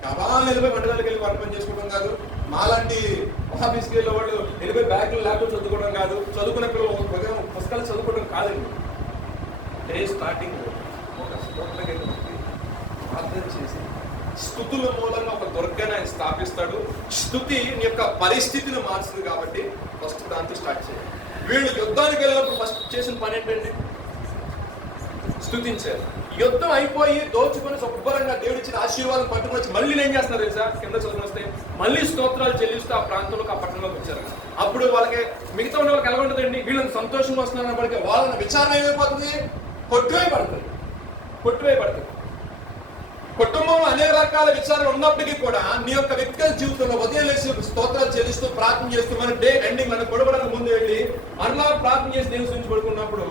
కవాలు వెళ్ళిపోయి వంటకాలకు వెళ్ళి వంట పని చేసుకోవడం కాదు. మాలాంటి ఆఫీస్కి వెళ్ళే వాళ్ళు వెళ్ళిపోయి బ్యాగ్లు ల్యాప్టాప్ చదువుకోవడం కాదు. చదువుకున్న పిల్లలు పుస్తకాలు చదువుకోవడం కాదండి. డే స్టార్టింగ్ ఒక స్తోత్రకి ప్రార్థన చేసి స్తుతుల మూలంగా ఒక దుర్గాన్ని ఆయన స్థాపిస్తాడు. స్తుతి నీ యొక్క పరిస్థితిని మార్చుతుంది కాబట్టి ఫస్ట్ దాంతో స్టార్ట్ చేయాలి. వీళ్ళు యుద్ధానికి వెళ్ళినప్పుడు ఫస్ట్ చేసిన పని ఏంటండి? స్తుతించారు. యుద్ధం అయిపోయి దోచుకొని శుభ్రంగా దేవుడు ఇచ్చిన ఆశీర్వాదం పట్టుకుని వచ్చి మళ్ళీ ఏం చేస్తున్నారు తెలుసా? కింద చదువుకుని వస్తే మళ్ళీ స్తోత్రాలు చెల్లిస్తూ ఆ ప్రాంతంలోకి, ఆ పట్టణంలోకి వచ్చారు. అప్పుడు వాళ్ళకి మిగతా ఉన్న వాళ్ళకి ఎలా ఉంటుందండి? వీళ్ళని సంతోషంగా వస్తున్నారు అప్పటికే వాళ్ళని విచారణ ఏమైపోతుంది? కొట్టువేయబడుతుంది. కుటుంబంలో అనేక రకాల విచారాలు ఉన్నప్పటికీ కూడా నీ యొక్క వ్యక్తిగత జీవితంలో ఉదయం లేచి స్తోత్రాలు చెల్లిస్తూ ప్రార్థన చేస్తూ మన డే ఎండింగ్ మన గొడవడానికి ముందు వెళ్ళి మరలా ప్రార్థన చేసి దేవుని గురించి పడుకున్నప్పుడు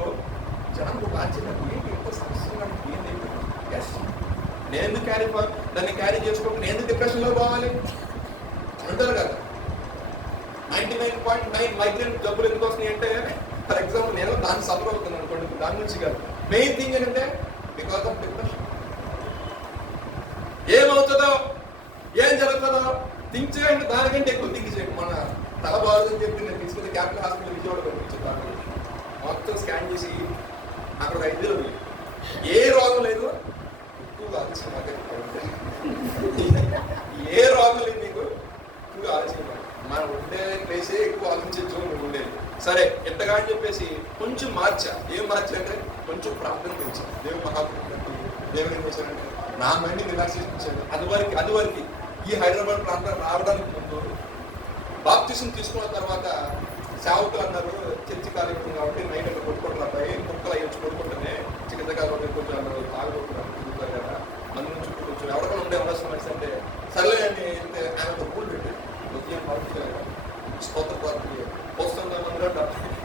జనానికి నేను దాన్ని క్యారీ చేసుకోవడం, నేను డిప్రెషన్ లో పోవాలి అంటారు కదా. 99.9 మైగ్రేన్ జబ్బులు ఎందుకు వస్తున్నాయి అంటే, ఫర్ ఎగ్జాంపుల్ నేను దాన్ని సఫర్ అవుతున్నాను అనుకోండి, దాని నుంచి కాదు. మెయిన్ థింగ్ ఏంటంటే బికాస్ ఆఫ్ డిప్రెషన్. ఏమవుతుందో, ఏం జరుగుతుందో థింక్ చేయండి, దానికంటే ఎక్కువ థింక్ చేయండి. మన తల బాగుందని చెప్పి నేను తీసుకుంటే క్యాపిటల్ హాస్పిటల్ విజయవాడ పంపించాను. మొత్తం స్కాన్ చేసి అక్కడ 5 వేలు, ఏ రోగం లేదు, ఎక్కువగా ఆలోచన, ఏ రోగం లేదు నీకు, ఎక్కువగా ఆలోచన. మనం ఉండే ప్లేసే ఎక్కువ ఆలోచించు నువ్వు ఉండేది. సరే ఎట్టగా అని చెప్పేసి కొంచెం మార్చా. ఏం మార్చంటే కొంచెం ప్రార్థన పెంచాను. దేవుడు మహాత్ముడు దేవుడు ఏం చేశాడంటే నా మైండ్ రిలాక్సేషన్ ఇచ్చాడు. అదివరకు ఈ హైదరాబాద్ ప్రాంతం రావడానికి ముందు బాప్టిజం తీసుకున్న తర్వాత సేవకులు అన్నారు, చర్చి కార్యక్రమం కాబట్టి నైట్ అక్కడ కొట్టుకుంటారు, అబ్బాయి కుక్కలు అయ్యొచ్చు కొట్టుకుంటేనే చికెన్ కాబట్టి కొంచెం అందరూ తాగుకుంటున్నారు తిరుగుతారు కదా, అందులో చుట్టూ కొంచెం ఎవరికైనా ఉండే అవకాశం వచ్చి అంటే సర్లే అని ఆయన ఒక రూల్ పెట్టి ఉదయం స్తోత్ర పార్టీ వస్తుంది. మందిలో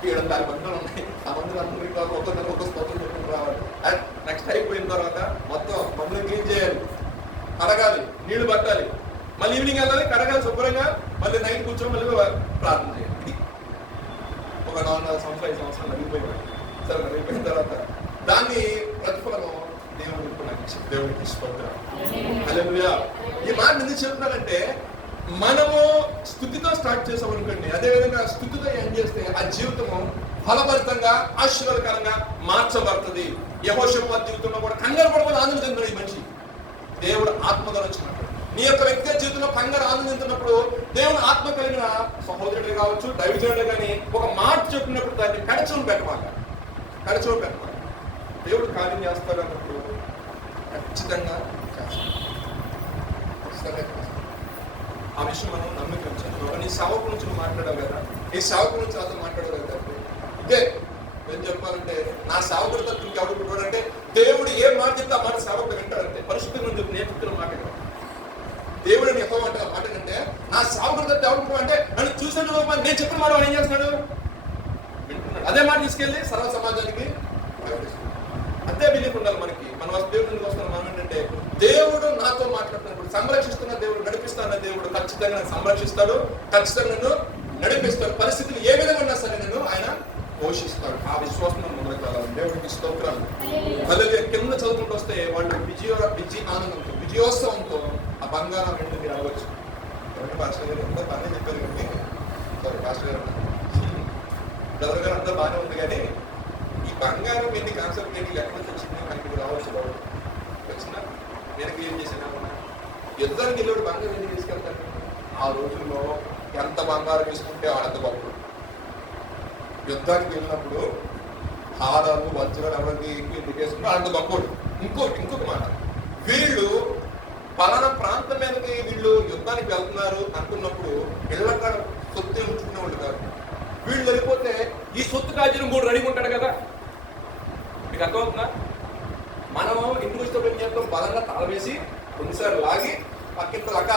7-8 మందిలో ఉన్నాయి. ఆ మందిలో అందరికీ ఒక్కొక్క స్తోత్రం చెప్పుకుని రావాలి. అండ్ నెక్స్ట్ అయిపోయిన తర్వాత మొత్తం మందులు క్లీన్ చేయాలి, కడగాలి, నీళ్లు పట్టాలి, మళ్ళీ ఈవినింగ్ వెళ్ళాలి, కడగాలి శుభ్రంగా, మళ్ళీ నైట్ కూర్చొని మళ్ళీ ప్రార్థన చేయాలి. ఇది ఒక 4 సంవత్సరాలు 5 సంవత్సరాలు నడిగిపోయాయి. సరే నడిగిపోయిన తర్వాత దాన్ని ప్రతిఫలం దేవుడికి స్తోత్రం. హల్లెలూయా. ఈ మాట ఎందుకు చెప్తున్నానంటే, మనము స్థుతితో స్టార్ట్ చేసామనుకోండి, అదేవిధంగా స్థుతితో ఏం చేస్తే ఆ జీవితము ఫలభరితంగా ఆశీర్వాదకరంగా మార్చబడుతుంది. యెహోషాపాతు జీవితంలో కూడా కంగారు పడకుండా ఆనందం చెందుతాడు ఈ మనిషి. దేవుడు ఆత్మగా వచ్చినప్పుడు నీ యొక్క వ్యక్తిగత జీవితంలో కంగారు ఆనందించినప్పుడు దేవుని ఆత్మ కలిగిన సహోదరుడు కావచ్చు, దైవజనుడు కానీ ఒక మాట చెప్పినప్పుడు దాన్ని కడచూలు పెట్టవాలి. దేవుడు కార్యం చేస్తాడు అన్నప్పుడు ఖచ్చితంగా చేస్తాడు. ఆ విషయం మనం నమ్మిక ఉంచాలి. నీ సేవకు నుంచి నువ్వు మాట్లాడావు కదా, నీ సేవకు నుంచి అతను మాట్లాడావు కదా. ఇదే ఏం చెప్పాలంటే, నా సేవకుడు తప్ప ఇంకెవడు అంటే దేవుడు ఏం మాట చెప్తే ఆ మాట సేవకుడు వింటాడంటే. పరిశుద్ధంగా చెప్పి నేను చెప్తున్న మాట దేవుడు ఎక్కువ మాట ఆ మాట కంటే నా సేవకుడు తప్ప ఎవడు అంటే నన్ను చూసాను నేను చెప్పిన మాట ఏం చేస్తున్నాడు, వింటున్నాడు. అదే మాట తీసుకెళ్ళి సర్వ సమాజానికి అంతే బిలీఫ్ ఉండాలి మనకి. మన దేవుడికి వస్తున్న మనం ఏంటంటే, దేవుడు నాతో మాట్లాడుతున్నప్పుడు సంరక్షిస్తున్న దేవుడు, నడిపిస్తున్న దేవుడు ఖచ్చితంగా నన్ను సంరక్షిస్తాడు, ఖచ్చితంగా నన్ను నడిపిస్తాడు. పరిస్థితులు ఏ విధంగా ఉన్నా సరే నన్ను ఆయన పోషిస్తాడు. ఆ విశ్వాసం ముందుకు వెళ్ళాలి. దేవుడికి స్తోత్రాలు. హల్లెలూయా. కింద చదువుకుంటూ వస్తే వాళ్ళు ఆనందంతో విజయోత్సవంతో ఆ బంగారం వెండి మీరు అడగచ్చు. ఎవరి పాస్టర్ గారు అంతా బాగానే చెప్పారు కానీ సారీ పాస్టర్ గారు బ్రదర్ గారు అంతా బాగానే ఉంది కానీ ఈ బంగారం వెండి కాన్సెప్ట్ ఏంటి ఎక్కడి నుంచి వచ్చింది మనకి రావచ్చు బాబు వచ్చిన వెనక్కి ఏం చేసినా యుద్ధానికి వెళ్ళి బంగారం వెండి తీసుకెళ్తారు. ఆ రోజుల్లో ఎంత బంగారం తీసుకుంటే ఆడంత గొప్ప. యుద్ధానికి వెళ్ళినప్పుడు హారాలు వజ్రాలు ఎవరికి ఎందుకు వేసుకుంటే అంత గొప్పడు. ఇంకొక మాట, వీళ్ళు పలానా ప్రాంతం మీదకి వీళ్ళు యుద్ధానికి వెళ్తున్నారు అనుకున్నప్పుడు ఇళ్ళక్కడ సొత్తు ఉంచుకునేవాళ్ళు కాదు. వీళ్ళు వెళ్ళిపోతే ఈ సొత్తు కాజీని కూడా రెడీగా ఉంటాడు కదా. మీకు అర్థమవుతుందా? మనం ఇంటికి వచ్చేటప్పుడు ఏం చేస్తాం, బలంగా తాళవేసి కొన్నిసార్లు లాగి పక్కింత లక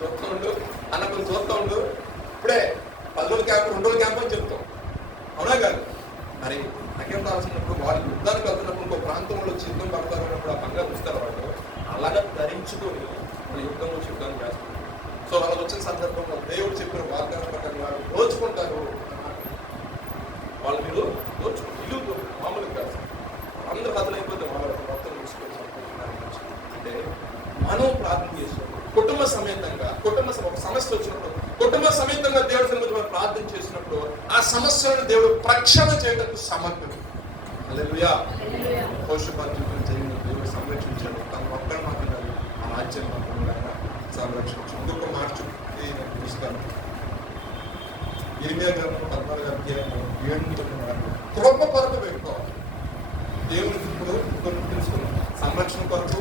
చూస్తూ ఉండు అన్న కొంచెం చూస్తూ ఉండు, ఇప్పుడే 10 రోజుల క్యాంప్ 2 రోజుల క్యాంప్ అని చెప్తాం. అవునా కాదు? మరి నాకేం కావాల్సినప్పుడు వాళ్ళు యుద్ధానికి వెళ్తున్నప్పుడు ఇంకో ప్రాంతంలో యుద్ధం పడతారు అన్నప్పుడు ఆ బంగారు చూస్తారు వాళ్ళు అలాగా ధరించుకొని వాళ్ళు యుద్ధంలో చేస్తారు. సో అలా వచ్చిన సందర్భంలో దేవుడు చెప్పిన వాగ్దానం ప్రకారం వాళ్ళు దోచుకుంటారు. వాళ్ళు మీరు దోచుకుంటారు. ఇల్లు మామూలుగా కాదు. అందరూ బదులైపోతే వాళ్ళు మొత్తం తీసుకొని అంటే మనం ప్రార్థన చేసినప్పుడు కుటుంబ సమేతంగా ఒక సమస్య వచ్చినప్పుడు కుటుంబ సమేతంగా దేవుడి సన్నిధిలో ప్రార్థన చేసినప్పుడు ఆ సమస్యలను దేవుడు ప్రక్షాళన చేయడానికి సమర్థుడు. హల్లెలూయా. పోషపాత్రులను జరిగిన దేవుడు సంరక్షించాడు. తన ఒక్కడి మాత్రమే ఆ రాజ్యం మాత్రమే ఆయన సంరక్షించాడు. ఇంకొక మాట నేను చూస్తాను. ఇర్మియా గ్రంథం 14వ అధ్యాయం 7-9 కృప కొరకు పెట్టుకోవాలి. దేవుడి ఇప్పుడు తెలుసుకున్నాం సంరక్షణ కొరకు,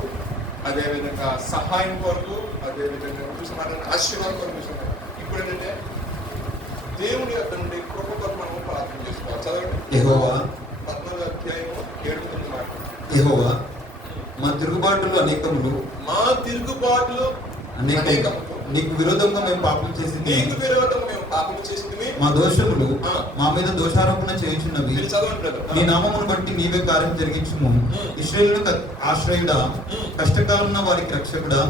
అదేవిధంగా సహాయం కొరకు, అదేవిధంగా చూసిన ఆశీర్వాదం కొరకు చూస్తున్నాం. ఇప్పుడు ఏంటంటే దేవుని యొక్క నుండి కృప కొరకు మనం ప్రార్థన చేసుకోవాలి. చదవండి. యెహోవా 14వ అధ్యాయం 7-9 మాట. యెహోవా మా తిరుగుబాటులు అనేకములు నీకు విరోధంగా మేము పాపం చేసింది. మా దోషములు మా మీద దోషారోపణ చేయుచున్నవి. నీ నామమును బట్టి నీవే కార్యం జరిగించుము. ఇశ్రాయేలుకు ఆశ్రయుడా, కష్టకాలంలో వారికి రక్షకుడా,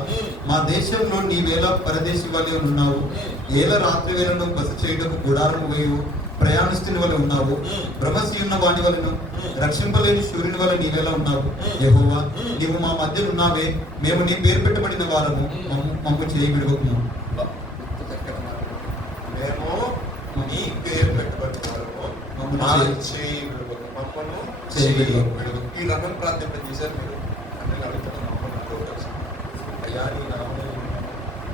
మా దేశంలో నీవేళ పరదేశి వలె ఉన్నావు. ఏల రాత్రి వేళను బస చేయడము గుడారము వేయు ప్రయాణిస్తుని వల్ల ఉన్నావు. భ్రమసి ఉన్న వాని వలను రక్షింపలేని సూర్యుని వల్ల నీవేలా ఉన్నావు. యెహోవా నీవు మా మధ్య ఉన్నావే, మేము నీ పేరు పెట్టబడిన వారము, మమ్ము చేయి విడవకుము. మేము నీ పేరు పెట్టబడిన వారము, మమ్మల్ని చేయి విడవకు, మమ్మను చేయి విడవకు. ఈ రకం ప్రార్థన చేశారు మీరు అంటే అడుగుతున్న అయ్యా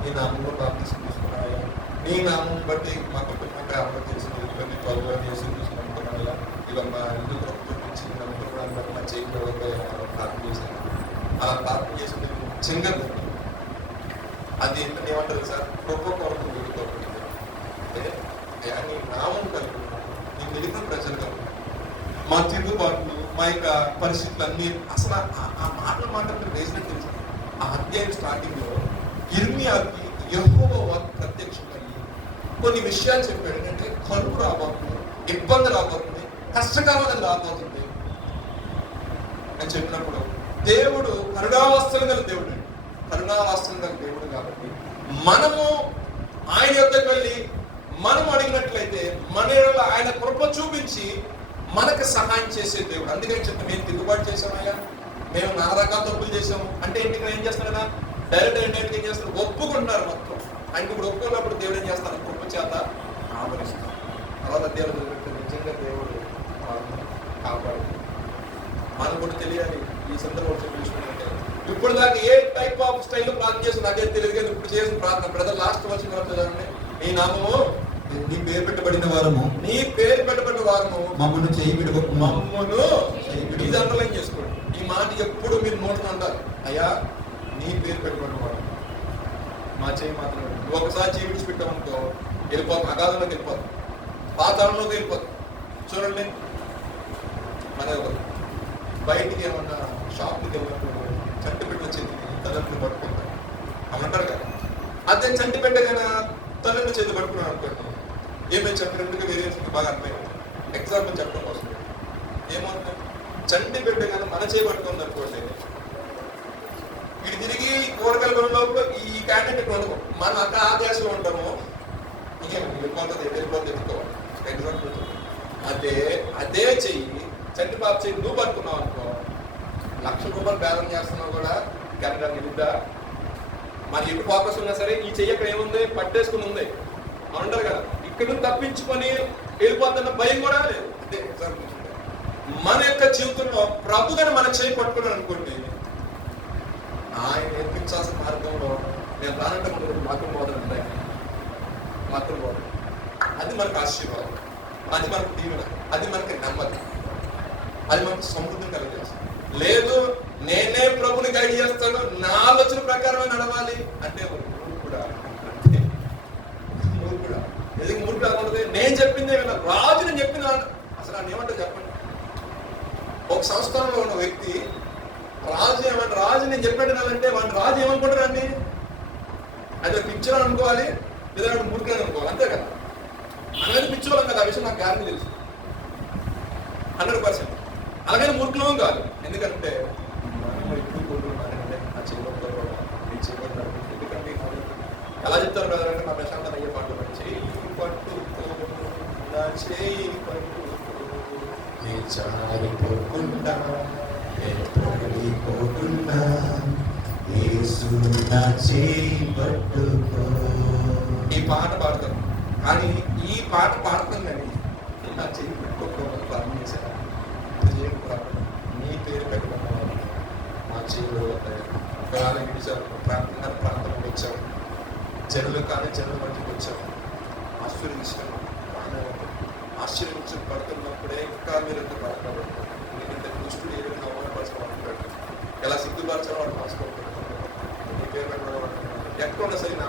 నీ నామంలో ప్రార్థిస్తున్నాయా, నీ నామం బట్టి మా కుటుంబంగా అమలు చేసి కొన్ని త్వరగా చేసి చూసుకుంటున్నాయా, ఇక మా ఇల్లు చూపించి నమ్ముకోవడానికి బట్టి మా చేయి ప్రార్థన చేశాను. అలా ప్రార్థన చేసింది ముఖ్యంగా అది ఏంటంటే ఏమంటారు సార్, గొప్ప కొరకు విడుకోబడింది. అంటే అయ్యా నీ నామం కలుగుతున్నాను, నీ మిగిలిన ప్రజలు కలుగుతున్నాను, మా తిరుగుబాట్లు మా యొక్క పరిస్థితులు అన్నీ అసలు ఆ మాటలు వేసినట్టు తెలుసు. ఆ అధ్యాయం స్టార్టింగ్ లో ఇర్మియాకి యెహోవా ప్రత్యక్షమయ్యి కొన్ని విషయాలు చెప్పాడు. ఏంటంటే కరువు రాబోతుంది, ఇబ్బంది రాబోతుంది, కష్టకాలం అనేది రాబోతుంది అని చెప్పినప్పుడు దేవుడు కరుణావస్థలు గల దేవుడు, కరుణావస్థలు గల దేవుడు కాబట్టి మనము ఆయన యొద్దకు వెళ్ళి మనం అడిగినట్లయితే మన ఆయన కృప చూపించి మనకు సహాయం చేసే దేవుడు. అందుకని చెప్పి మేము తిరుగుబాటు చేసామయ్యా, మేము నానా రకాల తప్పులు చేసాము అంటే ఇంటికి ఏం చేస్తారు కదా, డైరెక్ట్ ఏం చేస్తారు, ఒప్పుకుంటున్నారు మొత్తం. ఆయనకి ఇప్పుడు ఒప్పుకున్నప్పుడు దేవుడు ఏం చేస్తారు, కృప చేత ఆవరిస్తారు. తర్వాత దేవుడు నిజంగా దేవుడు కాపాడు. మనం కూడా తెలియాలి ఈ సందర్భంలో చూపించుకుంటే ఇప్పుడు దాకా ఏ టైప్ ఆఫ్ స్టైల్ ప్రార్థన చేసి నాకే తెలియదు కానీ ఇప్పుడు చేసిన ప్రార్థన బ్రదర్ లాస్ట్ వచ్చిన చదవండి. నీ నామము నీ పేరు పెట్టబడిన వారము, నీ పేరు పెట్టబడిన వారము, మమ్మను చేయి విడవకు, మమ్మను ఇది అండర్లైన్ చేసుకోండి. ఈ మాట ఎప్పుడు మీరు నోటున ఉండాలి. అయ్యా నీ పేరు పెట్టబడిన వారు మా చేయి మాత్రం ఒకసారి చేయి విడిచిపెట్టామనుకో వెళ్ళిపోతాం, అగాధంలోకి వెళ్ళిపోతాం, పాతాళంలోకి వెళ్ళిపోతాం. చూడండి మన బయటికి ఏమన్నా షాప్కి వెళ్ళినప్పుడు చంటి పెట్టిన చేతికి తల్లిని పట్టుకుంటాం అమంటారు కదా. అదే చంటి పెట్టగానే తల్లిని చేతి పట్టుకున్నాను అనుకోండి, ఏమైనా చెప్పినట్టుగా వేరే బాగా అర్థమైంది. ఎగ్జాంపుల్ చెప్పడం కోసం ఏమవుతుంది, చంటి పెట్టగానే మన చేయి పట్టుకుంది అనుకోండి, ఇటు తిరిగి కూరగాయల లోపల ఈ క్యాండిడేట్ ఉండదు, మనం అక్కడ ఆ దేశంలో ఉంటాము, ఇంకేమి వెళ్ళిపోతుంది ఎత్తుకోవాలి. ఎగ్జాంపుల్ అదే చెయ్యి చంటి పాప చెయ్యి నువ్వు పట్టుకున్నావు అనుకో, ₹1,00,000 బేరం చేస్తున్నావు కూడా గంట నిలుద్దా? మరి ఎటు ఫోకస్ ఉన్నా సరే ఈ చెయ్యి అక్కడ ఏముంది, పట్టేసుకుని ఉంది అంటారు కదా. ఇక్కడ నుంచి తప్పించుకొని వెళ్ళిపోతున్న భయం కూడా లేదు. అదే ఎగ్జాంపుల్. మన యొక్క జీవితంలో ప్రభుగాని మన చెయ్యి పట్టుకున్నాను అనుకోండి, ఆయన నేర్పించాల్సిన మార్గంలో నేను రానంటే మాత్రం పోతానంటే మాత్రం పోతాను. అది మనకు ఆశీర్వాదం, అది మనకు దీవెన, అది మనకి నెమ్మది, అది మనకు సమృద్ధిని కలిగేస్తుంది. లేదు నేనే ప్రభుని గైడ్ చేస్తాను, నా ఆలోచన ప్రకారమే నడవాలి అంటే మూర్ఖుడా. ఎందుకు మూర్ఖుడు అనుకుంటుంది? నేను చెప్పిందే విన్నా, రాజు నేను చెప్పిన అసలు ఆయన ఏమంటే చెప్పండి. ఒక సంస్థానంలో ఉన్న వ్యక్తి రాజు నేను చెప్పినట్టు వాడిని రాజు ఏమనుకుంటారండి? అది ఒక పిక్చర్ అనుకోవాలి, లేదా మూర్ఖులు అనుకోవాలి, అంతే కదా. అలాగే పిచ్చోళ్ళం కదా, ఆ విషయం నాకు గ్యారంటీ తెలుసు 100%. అలాగని మూర్ఖులం కాదు, ఎందుకంటే మనం ఎక్కువ కోరుకుంటున్నానంటే ఆ చేయబడ్డ ఎందుకంటే ఎలా చెప్తారు కదా అంటే నా ప్రశాంతత అయ్యే పాటలు చేయి పట్టు చేయి పట్టు జారిపోకుండా పోకుండా ఈ పాట పాడతాను, కానీ ఈ పాట పాడతాను కానీ నా చెయ్యి పెట్టుకోవడం ప్రారంభం చేశాను. నీ పేరు పెట్టుకున్న మా చెయ్యిలో ఒకవేళ విడిచారు, ప్రాంతంలో వచ్చావు, జనులు కానీ జనుల మధ్యకి వచ్చావు, ఆశ్చర్యించడం ఆశ్చర్యించి పడుతున్నప్పుడే ఇంకా మీరు పడుతున్నారు. ఎందుకంటే దుష్టుడు ఏ విధంగా అవమానపరచబడుతున్నాడు, ఎలా సిగ్గుపరచాలో వాడు రాసుకోవాలి. నీ పేరు పెట్టడం ఎక్కడ సరే నా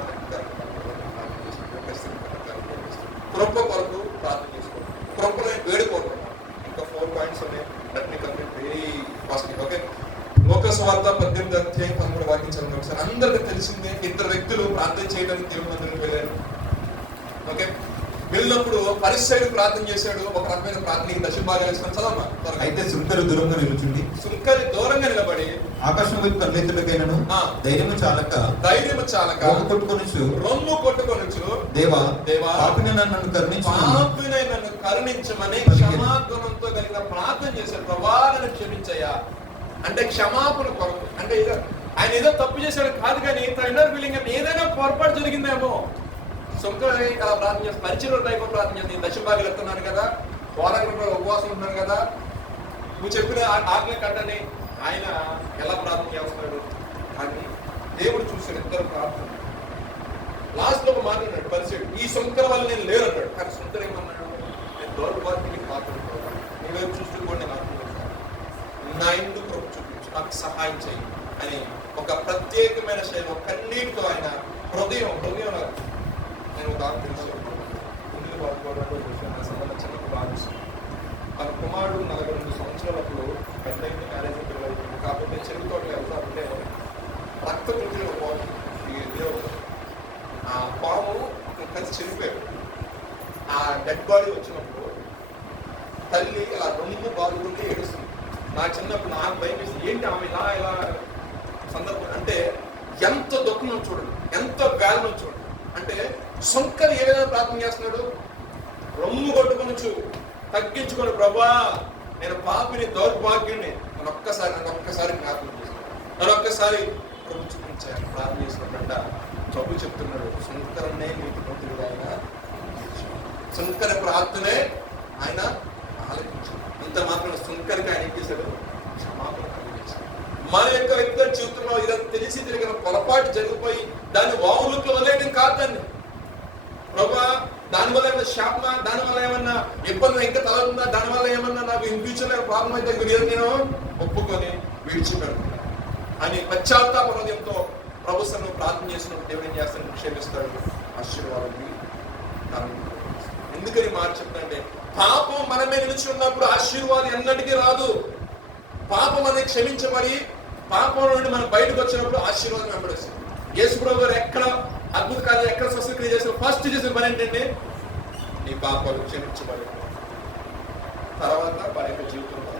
కృప కొరకు ప్రార్థన చేసుకోండి, కృపలో వేడుకోకుండా. ఇంకా 4 పాయింట్స్ ఉన్నాయి, let me complete very positive. Okay, లోకస్వార్త 18:13 వాక్యం చదవండి ఒకసారి. అందరికీ తెలిసిందే, 2 వ్యక్తులు ప్రార్థన చేయడానికి దేవుని మందిరానికి వెళ్ళారు. ఓకే, వెళ్ళినప్పుడు పరిసయ్యుడు ప్రార్థన చేశాడు, ఒక రకమైన ప్రార్థన దశమ భాగాలు ఇస్తాను చదవమ్మా. అయితే సుంకరి దూరంగా నిలబడి ఆకాశం వైపు కన్నెత్తులకైనను ధైర్యము చాలక రొమ్ము కొట్టుకొనుచు దేవా పాపిని నన్ను కరుణించమని క్షమాగుణంతో కలిగిన ప్రార్థన చేశాడు. ప్రభా నన్ను క్షమించయ్యా అంటే క్షమాపణ కొరకు. అంటే ఆయన ఏదో తప్పు చేశాడు కాదు, కానీ తన ఇన్నర్ ఫీలింగ్ అంటే ఏదైనా పొరపాటు జరిగిందేమో. సొంతనే అలా ప్రార్థన చేస్తాను, పరిచయం టైప్ ప్రార్థన చేస్తాను. దశమ భాగాలు ఎత్తున్నాను కదా, వారానికి ఉపవాసం ఉంటున్నాను కదా, నువ్వు చెప్పిన ఆజ్ఞ కట్టని ఆయన ఎలా ప్రార్థన చేస్తున్నాడు అని దేవుడు చూశాడు. 2 ప్రార్థన లాస్ట్ లో మాట్లాడాడు పరిచయం, ఈ సొంతల వల్ల నేను లేరు అన్నాడు. కానీ సొంతలు ఏమన్నాడు? నేను దౌర్భాగ్యానికి మాట్లాడుకోవాలి, నువ్వేం చూస్తూ కూడా నేను ఆడుకుంటున్నాను, నా ఇందుకు కృప చూపించు, నాకు సహాయం చేయి అని ఒక ప్రత్యేకమైన శైలి, ఒక కన్నీటితో ఆయన హృదయం నేను గుండెలు బాధపడడంలో చూసాను. సంబంధించిన భావిస్తుంది. మన కుమారుడు 42 సంవత్సరాలప్పుడు పెద్ద మ్యారేజ్ పిల్లలు, కాకపోతే చెరువుతోటి వెళ్తా ఉంటే రక్త పుట్టిన పాము, ఆ పాము కలిసి చనిపోయాడు. ఆ డెడ్ బాడీ వచ్చినప్పుడు తల్లి ఇలా 2 బాధుకుంటే ఏడుస్తుంది. నా చిన్నప్పుడు నాకు భయం వేస్తుంది, ఏంటి ఆమె ఇలా సందర్భం అంటే ఎంత దుఃఖం చూడండి, ఎంత వేదన చూడండి. అంటే శంకర్ ఏ విధంగా ప్రార్థన చేస్తున్నాడు? రొమ్ము కొట్టుకొనొచ్చు, తగ్గించుకొని ప్రభా నేను పాపిని దౌర్భాగ్యాన్ని నన్ను ఒక్కసారి జ్ఞాపకం చేస్తున్నాను, నన్ను ఒక్కసారి ప్రభుత్వం ప్రార్థన చేసినట్ట ప్రభు చెప్తున్నాడు. శంకరనే నీకు మంత్రుడు ఆయన, శంకర ప్రార్థనే ఆయన ఆలోచించాడు. ఇంత మాత్రం శంకరికి ఆయన ఏం చేశాడు? క్షమాపణ కలిగించాడు. మన యొక్క వ్యక్తి జీవితంలో ఇలా తెలిసి తిరిగిన పొరపాటు జరిగిపోయి దాన్ని వావులకు వదిలేయడం కాదండి. ప్రభా దానివల్ల ఏమైనా శాపమా, దానివల్ల ఏమన్నా ఇబ్బంది ఇంకా తలవుతుందా, దానివల్ల ఏమన్నా నాకు ఇన్ ఫ్యూచర్ లో ప్రాబ్లం అయితే నేను ఒప్పుకొని విడిచిపెడుతున్నా అని పశ్చాత్తాప హృదయంతో ప్రభుత్వం ప్రార్థన చేసినప్పుడు దేవుడు ఏం చేస్తాడు? క్షమిస్తాడు, ఆశీర్వాదాన్ని. ఎందుకని మాట చెప్తానంటే పాపం మనమే నిలిచి ఉన్నప్పుడు ఆశీర్వాదం ఎన్నటికీ రాదు. పాపం అనేది క్షమించబడి పాపం నుండి మనం బయటకు వచ్చినప్పుడు ఆశీర్వాదం వెంబడిస్తుంది. యేసుప్రభు గారు ఎక్కడ అద్భుత కార్యాలు ఎక్కడ స్వస్థత చేసిన ఫస్ట్ చేసిన పని ఏంటంటే నీ పాపాలు క్షమించబడి తర్వాత వారి యొక్క జీవితంలో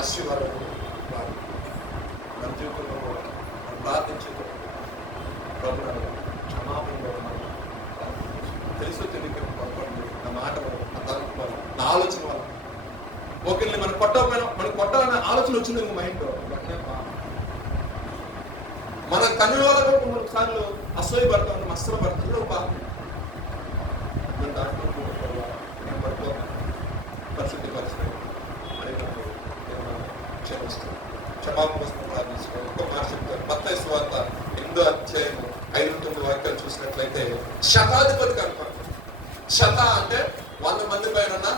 ఆశీర్వాదం మన జీవితంలో ప్రార్థించేటప్పుడు ప్రభు క్షమాపణ తెలుసు తెలియక నా మాట ఒకరిని మనం కొట్టకపోయినా మనం కొట్టాలనే ఆలోచన వచ్చింది ఇంక మైండ్లో. మన కన్నుల వల్ల కొన్ని సార్లు అసూయ పడతాం, మస్తలు పడతాం. ఒక దాంట్లో నేను పడిపోతాను, పరిశుద్ధి పరిస్థితి అడిగినప్పుడు క్షమిస్తాను, క్షమాపణ కోసం ప్రార్థించుకోవాలి. ఇంకో మాట చెప్తారు, మత్తయి సువార్త 8వ అధ్యాయం 5-9 వాక్యాలు చూసినట్లయితే శతాధిపతి కనపడతారు. శత అంటే 100 మంది పైన ఉన్న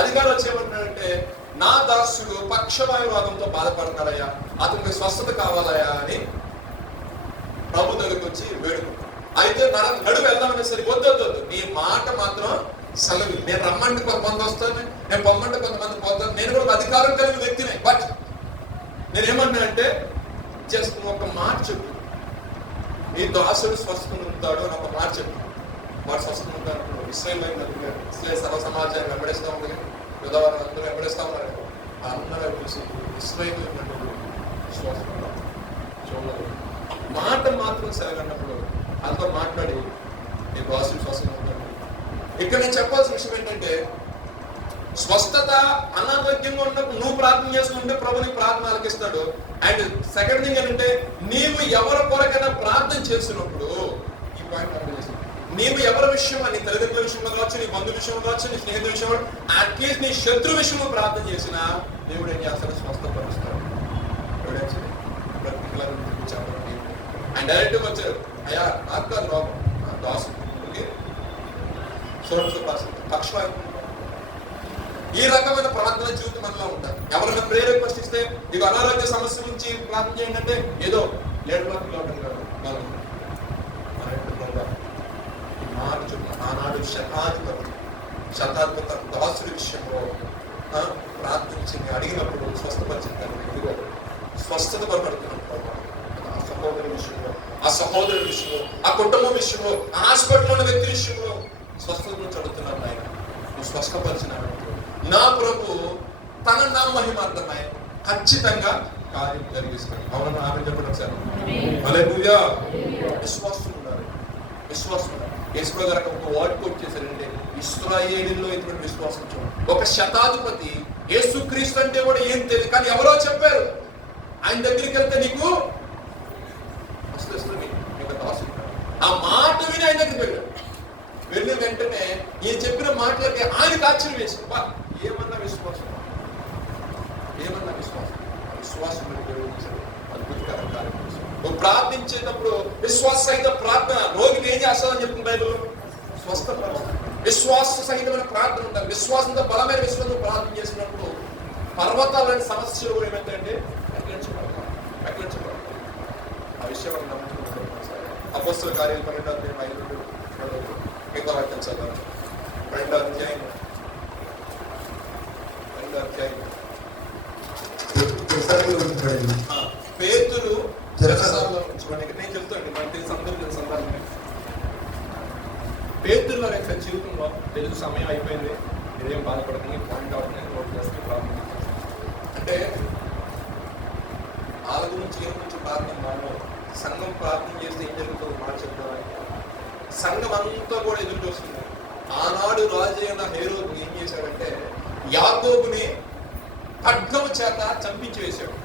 అధికారం వచ్చేమంటాడంటే, నా దాసుడు పక్షవాయు రోగంతో బాధపడుతున్నాడయ్యా, అతనికి స్వస్థత కావాలయ్యా అని ప్రభు దగ్గరికి వచ్చి వేడుకుంటాడు. అయితే నడు వెళ్దామనే సరే వద్దు, నీ మాట మాత్రం సెలవు. నేను రమ్మంటే కొంతమంది వస్తాను, నేను పొమ్మంటే కొంతమంది పోతాను. నేను కూడా అధికారం కలిగిన వ్యక్తినే. బట్ నేనేమన్నానంటే, జస్ట్ ఒక మాట చెప్పు, నీ దాసుడు స్వస్థ ఉంటాడు అని ఒక మాట చెప్పు. వాడు స్వస్థ ఉంటాడు. ఇస్రాయేల్ ఇస్రాయేల్ సర్వ సమాజాన్ని వెంబడిస్తూ ఉంది, యుధవారు అందరూ వెంబడిస్తూ ఉన్నారు. అందరూ చూసి ఇస్రాయేల్ చూడలేదు. మాట మాత్రం సెలగన్నప్పుడు అంతా మాట్లాడి నీ దాసుడు స్వస్థ ఉంటాడు. ఇక్కడ నేను చెప్పాల్సిన విషయం ఏంటంటే, స్వస్థత అనారోగ్యంగా ఉన్నప్పుడు నువ్వు ప్రార్థన చేసుకుంటే ప్రభు నీ ప్రార్థన ఆలకిస్తాడు. అండ్ సెకండ్ థింగ్ ఏంటంటే, నీవు ఎవరి కొరకైనా ప్రార్థన చేస్తున్నప్పుడు ఈ పాయింట్ అర్థం చేస్తాను. నీవు ఎవరి విషయం, నీ తల్లిదండ్రుల విషయంలో కావచ్చు, నీ బంధువుల విషయంలో కావచ్చు, నీ స్నేహితుల విషయంలో, అట్లీస్ట్ నీ శత్రు విషయంలో ప్రార్థన చేసినా దేవుడు ఏం చేస్తాడు? స్వస్థపరుస్తాడు. అండ్ డైరెక్ట్గా వచ్చారు, అయ్యా నాకు కాదు రోగం, దాసు పక్షవాయు. ఈ రకమైన ప్రార్థన జీవితం మనలో ఉంటారు. ఎవరైనా ప్రేయర్ రిక్వెస్ట్ ఇస్తే ఇక అనారోగ్య సమస్య నుంచి ప్రార్థన చేయండి అంటే ఏదో 7 లక్షలు ఉంటుంది కదా. మాట చెప్పు, ఆనాడు శతాధిపతి దాసుడి విషయంలో ప్రార్థించి అడిగినప్పుడు స్వస్థపరిచింది వ్యక్తిగా స్వస్థత పడుతున్నప్పుడు ఆ సహోదరు విషయంలో, ఆ సహోదరుల విషయంలో, ఆ కుటుంబం విషయంలో, ఆ హాస్పిటల్ ఉన్న వ్యక్తి విషయంలో స్వస్థత గురించి అడుగుతున్నాను. ఆయన నువ్వు స్వస్థపరిచినాడు, నా ప్రభు తన నా మహిమార్థమై ఖచ్చితంగా కార్యం జరిగిస్తాడు. అవునన్నా ఆమె చెప్పడం సార్. హల్లెలూయా. విశ్వాసం ఉండాలి, విశ్వాసం ఉండాలి. యేసు గారు ఒక వర్డ్ కోట్ చేశారంటే, ఇశ్రాయేలీలో ఇటువంటి విశ్వాసం చూడండి. ఒక శతాధిపతి యేసుక్రీస్తు అంటే కూడా ఏం తెలియదు, కానీ ఎవరో చెప్పారు, ఆయన దగ్గరికి వెళ్తే నీకు వస్తుంది, ఆ మాట విని ఆయన దగ్గరికి వెళ్ళాడు. వెళ్ళిన వెంటనే ఈయన చెప్పిన మాటలకి ఆయనకు ఆశ్చర్యం వేసింది. బా ఏమన్నా విశ్వాసం, ఏమన్నా విశ్వాసం, విశ్వాసం అద్భుతకరం కార్యం. నువ్వు ప్రార్థించేటప్పుడు విశ్వాస సహిత ప్రార్థన రోగికి ఏం చేస్తామని చెప్తుంది బైబిల్? స్వస్థపరుస్తుంది. విశ్వాస సహితమైన ప్రార్థన ఉంటారు. విశ్వాసంతో బలమైన విశ్వాసంతో ప్రార్థన చేసినప్పుడు పర్వతాలని సమస్యలు కూడా ఏమైందంటే వెక్కించబడతాయి. ఆ విషయం అపోస్తల కార్యాలు 12వ అధ్యాయం 5 మిగతా వాక్యం చదవండి. 2వ అధ్యాయం పేతురు చెరసాలలో ఉంచబడి, నేను చెప్తాను మనకు తెలిసి అందరూ తెలుసు. పేతురు యొక్క జీవితంలో తెలుగు సమయం అయిపోయింది, ఇదేం బాధపడుతుంది, పాయింట్ అవుతుంది, నోట్ చేస్తే ప్రాబ్లం. అంటే వాళ్ళ గురించి ఏం గురించి ప్రార్థన మానవు. సంఘం ప్రార్థన చేస్తే ఏం జరుగుతుందో మాట చెప్తాను. సంఘం అంతా కూడా ఎదురు చూస్తుంది. ఆనాడు రాజు అయిన హేరోదు ఏం చేశాడంటే, యాకోబుని ఖడ్గము చేత చంపించి వేశాడు.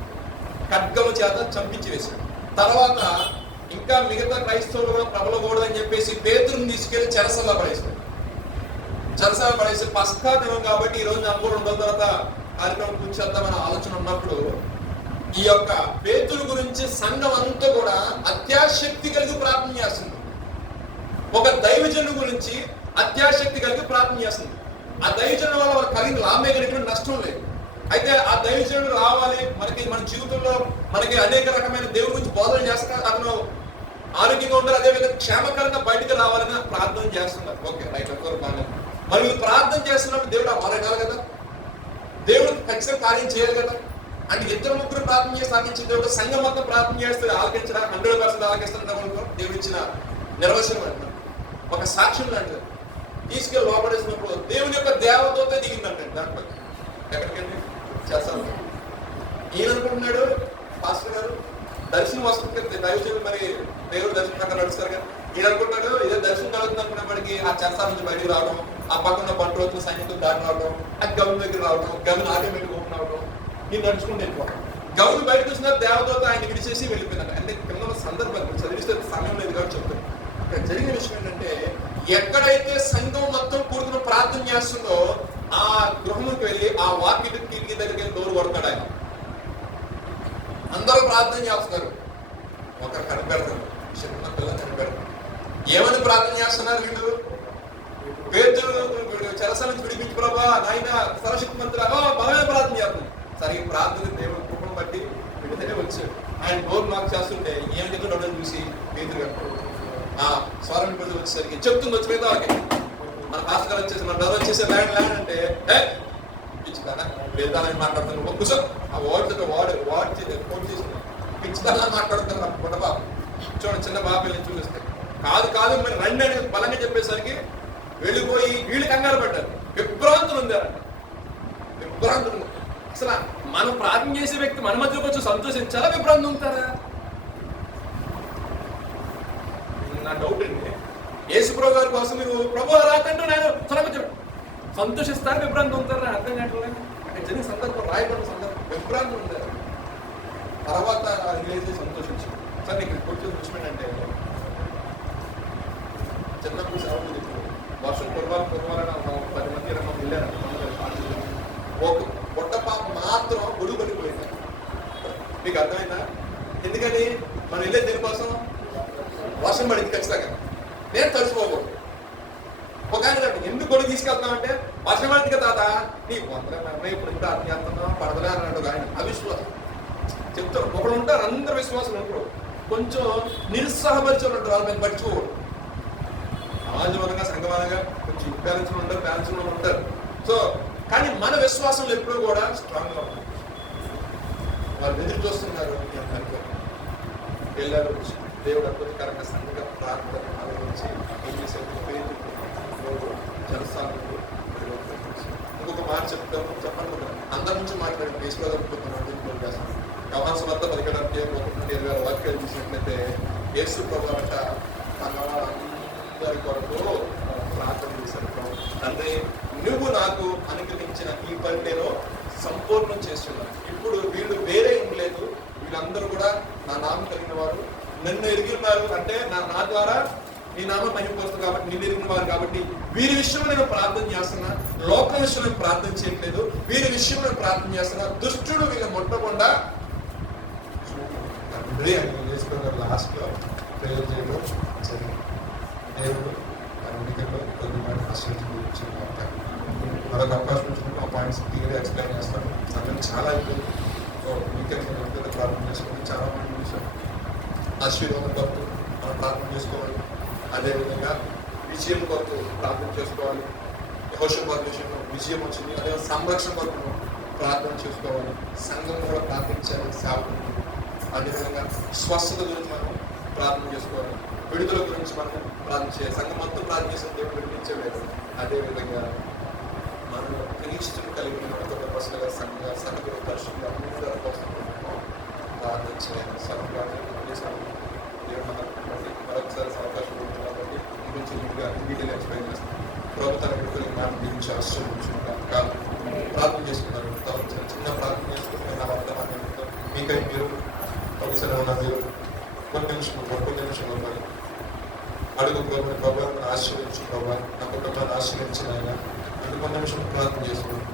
తర్వాత ఇంకా మిగతా క్రైస్తవులు కూడా ప్రబలకూడదని చెప్పేసి పేతురుని తీసుకెళ్లి చెరసల్లో పడేశాడు. పస్కా దినం కాబట్టి ఈ రోజు నాకు 2 తర్వాత కార్యక్రమం కూర్చేద్దామని ఆలోచన ఉన్నప్పుడు ఈ యొక్క పేతురు గురించి సంఘం అంతా కూడా అత్యాశక్తి కలిగి ప్రార్థన చేస్తుంది. ఒక దైవజను గురించి అత్యాశక్తి కలిగి ప్రార్థన చేస్తుంది. ఆ దైవజనం వల్ల వాళ్ళకి కలిగిన లాభమే కలిగిన నష్టం లేదు. అయితే ఆ దైవజనుడు రావాలి, మనకి మన జీవితంలో మనకి అనేక రకమైన దేవుడి గురించి బోధన చేస్తున్నారు, అతను ఆరోగ్యంగా ఉండాలి, అదేవిధంగా క్షేమకరంగా బయటకు రావాలని ప్రార్థన చేస్తున్నారు. ఓకే రైట్, ఎవరు బాగా మరి ప్రార్థన చేస్తున్నప్పుడు దేవుడు మారగాలి కదా, దేవుడు ఖచ్చితంగా కార్యం చేయాలి కదా. అంటే 2-3 ప్రార్థన చేసి ఆలకించిన దేవుడు సంఘం మొత్తం ప్రార్థన చేస్తే ఆలకించడా 100% ఆలకిస్తాను. దేవుడు ఇచ్చిన నిర్వచనం అంటారు, ఒక సాక్ష్యం లాంటిది. తీసుకెళ్ళి లోపడేసినప్పుడు దేవుని యొక్క దేవతతో దిగిందంటే దాంట్లో ఎక్కడికండి చేస్తాను. ఈయన అనుకుంటున్నాడు పాస్టర్ గారు దర్శనం వస్తుంది, దైవజనులు మరి దేవుడు దర్శనం ప్రకారం నడుస్తారు కదా, ఈయన అనుకుంటాడు ఏదో దర్శనం కలుగుతుంది అనుకున్నప్పటికీ ఆ చెరసాల నుంచి బయటకు రావడం, ఆ పక్కన పంట రోజుల సైనికులు దాటి రావడం, ఆ గమని దగ్గర రావడం, గమని ఆటోమేటిక్ ఓపెన్ అవడం, నేను నడుచుకుంటూ వెళ్ళిపోవడం. గమని బయటకు వచ్చిన దేవదూత ఆయన విడిచేసి వెళ్ళిపోయిందంట. అంటే కింద సందర్భం చదివిస్తే సమయం లేదు కాబట్టి చెప్తాను. ఇక్కడ జరిగిన విషయం ఏంటంటే, ఎక్కడైతే సంఘం మొత్తం కూడుకుని ప్రార్థన చేస్తుందో ఆ గృహంలోకి వెళ్ళి ఆ వాకిలి కిటికీ దగ్గరికి వెళ్ళి డోర్ కొడతాడు ఆయన. అందరూ ప్రార్థన చేస్తున్నారు, ఒకరు కనిపెడతారు, చిన్న పిల్లలు కనిపెడతారు. ఏమని ప్రార్థన చేస్తున్నారు వీళ్ళు? పేతురు చెరసాల నుంచి విడిపించి ప్రభా నాయన సర్వశక్తి మంత్రి బలమైన ప్రార్థన చేస్తున్నాం. సరే ఈ ప్రార్థన దేవుడు కృపను బట్టి వెంటనే వచ్చాడు. ఆయన డోర్ లాక్ చేస్తుంటే ఏం దగ్గర డోర్ చూసి పేతురు కట్టాడు. స్వరం పెళ్లి వచ్చేసరికి చెప్తుంది వచ్చి మీద మన పాస్ గారు వచ్చేసి మన డోర్ వచ్చేసి ల్యాండ్ ల్యాండ్ అంటే పిచ్చిదానా వేదాలని మాట్లాడుతున్నాను ఒక్కసో ఆ వార్డు వార్డ్ చేసి పిచ్చిదానా మాట్లాడుతున్నారు బుడ్డ బాబు. చూడండి చిన్న బాబు వెళ్ళి చూపిస్తే కాదు మరి రండి అని బలంగా చెప్పేసరికి వెళ్ళిపోయి వీళ్ళు కంగారు పడ్డారు. విభ్రాంతులు ఉందారంట. విభ్రాంతులు అసలు మనం ప్రార్థన చేసే వ్యక్తి మన మధ్యలోకి వచ్చి సంతోషించాలా, విభ్రాంతి ఉంటారా? నా డౌట్ అండి. యేసుప్రభు గారి కోసం మీరు ప్రభు రాకంటూ నేను త్వరగా సంతోషిస్తారు, విభ్రాంతి ఉంటారా? అర్థం కావట్లేదు. అక్కడ జరిగిన సందర్భం రాయబడిన సందర్భం విభ్రాంతి ఉంటారు. తర్వాత రిలీజ్ సంతోషించారు. సార్ నీకు కూర్చొని విషయం అంటే చిన్నప్పుడు సేవలు చెప్పారు. వర్షం కుర్వాలని 10 మంది రమ్మ వెళ్ళారు. ఒక పొట్ట పాప మాత్రం గొడుగు పడిపోయింది. మీకు అర్థమైందా? ఎందుకని మనం వెళ్ళేది దేనికోసం? వర్షం పడింది ఖచ్చితంగా, నేను తడిచిపోకూడదు. ఒక ఆయన ఎందుకు గొడుగు తీసుకెళ్తామంటే వర్షం పడింది కదా తాత నీ వందరమే ఇప్పుడు ప్రార్థన చేస్తున్నాం పడదలే అన్నాడు ఆయన. అవిశ్వాసం చెప్తారు. ఒకడు ఉంటారు, అందరు విశ్వాసం ఉంటారు. కొంచెం నిరుత్సాహపరిచే ఉంటారు, వాళ్ళ మీద పట్టించుకోకూడదు. సమాజపరంగా సంఘపరంగా కొంచెం బ్యాలెన్స్ ఉంటారు, బ్యాలెన్స్ ఉంటారు. సో కానీ మన విశ్వాసంలో ఎప్పుడూ కూడా స్ట్రాంగ్ గా ఉంటుంది. వాళ్ళు ఎదురు చూస్తున్నారు వెళ్ళారు. దేవుడు అద్భుతకరంగా సంఘంగా ప్రార్థన ఆలోచించి ఏం చేసేది పేరు జనస్థానంలో. ఇంకొక మాట చెప్పండి అందరి నుంచి మాట్లాడి వేసుకోవాలనుకుంటున్నాను. వ్యవహారం వద్ద 17 వాక్యాలు చూసినట్లయితే యేసు ప్రభు అంట తన అందరి కొరకు ప్రార్థన చేశారు. అంటే నువ్వు నాకు అనుగ్రహించిన ఈ పని నేను సంపూర్ణం చేస్తున్నాను. ఇప్పుడు వీళ్ళు వేరే ఏం లేదు, వీళ్ళందరూ కూడా నా నామం కలిగిన వారు, నన్ను ఎరిగినారు. అంటే నా ద్వారా నీ నామం మహిమపరుస్తుంది కాబట్టి నిన్ను ఎరిగిన వారు కాబట్టి వీరి విషయంలో నేను ప్రార్థన చేస్తున్నా. లోకం విషయంలో నేను ప్రార్థన చేయట్లేదు, వీరి విషయంలో నేను ప్రార్థన చేస్తున్నా. దుష్టుడు వీళ్ళ ముట్టకుండా తండ్రి అని వేసుకున్న లాస్ట్ లో ప్రేయర్ చేయడం జరిగింది. దేవుడు ఎన్నికల్లో కొద్ది మాట ఆశ్రయించి మరొక అవకాశం వచ్చినప్పుడు ఆ పాయింట్స్ క్లియర్గా ఎక్స్ప్లెయిన్ చేస్తాను. అందులో చాలా అయిపోయింది. వీకెండ్ ప్రార్థన చేసుకుని చాలా మంది చూసాం. ఆశీర్వాదం కొరకు మనం ప్రార్థన చేసుకోవాలి. అదేవిధంగా విజయం కొరకు ప్రార్థన చేసుకోవాలి. యెహోషాపాతు విషయంలో విజయం వచ్చింది. అదే సంరక్షణ కొరకు ప్రార్థన చేసుకోవాలి. సంఘం కూడా ప్రార్థించాలి. సేవకులు అదేవిధంగా స్వస్థత గురించి మనం ప్రార్థన చేసుకోవాలి. విడుదల గురించి మనం ప్రార్థన చేయాలి. సంఘం మొత్తం ప్రార్థన చేసిన దేవుడు విడిపించలేదు. అదేవిధంగా మనం క్రీస్తుని కలిగిన పర్సనల్గా సంఘ పరిశుద్ధులు అందరి కోసం ప్రార్థన చేయాలి. సంఘంగా మరొకసారి అవకాశం ఉంటుంది కాబట్టి గురించి డీటెయిల్ ఎక్స్ప్లెయిన్ చేస్తాను. ప్రభుత్వాన్ని విడుదల మాట గురించి ఆశ్చర్యించుకుంటాం. ప్రార్థన చేసుకున్నారు. చిన్న ప్రార్థన చేసుకుంటే నా వద్ద మాట్లాడుతాం. మీకై మీరు ఒకసారి ఉన్న మీరు కొన్ని నిమిషం ఇవ్వాలి. అడుగు ప్రభు ప్రభావాన్ని ఆశ్రయించు ప్రభావ నా కుటుంబాన్ని ఆశ్రయించిన ఆయన అంటే కొన్ని నిమిషం ప్రార్థన చేసుకోండి.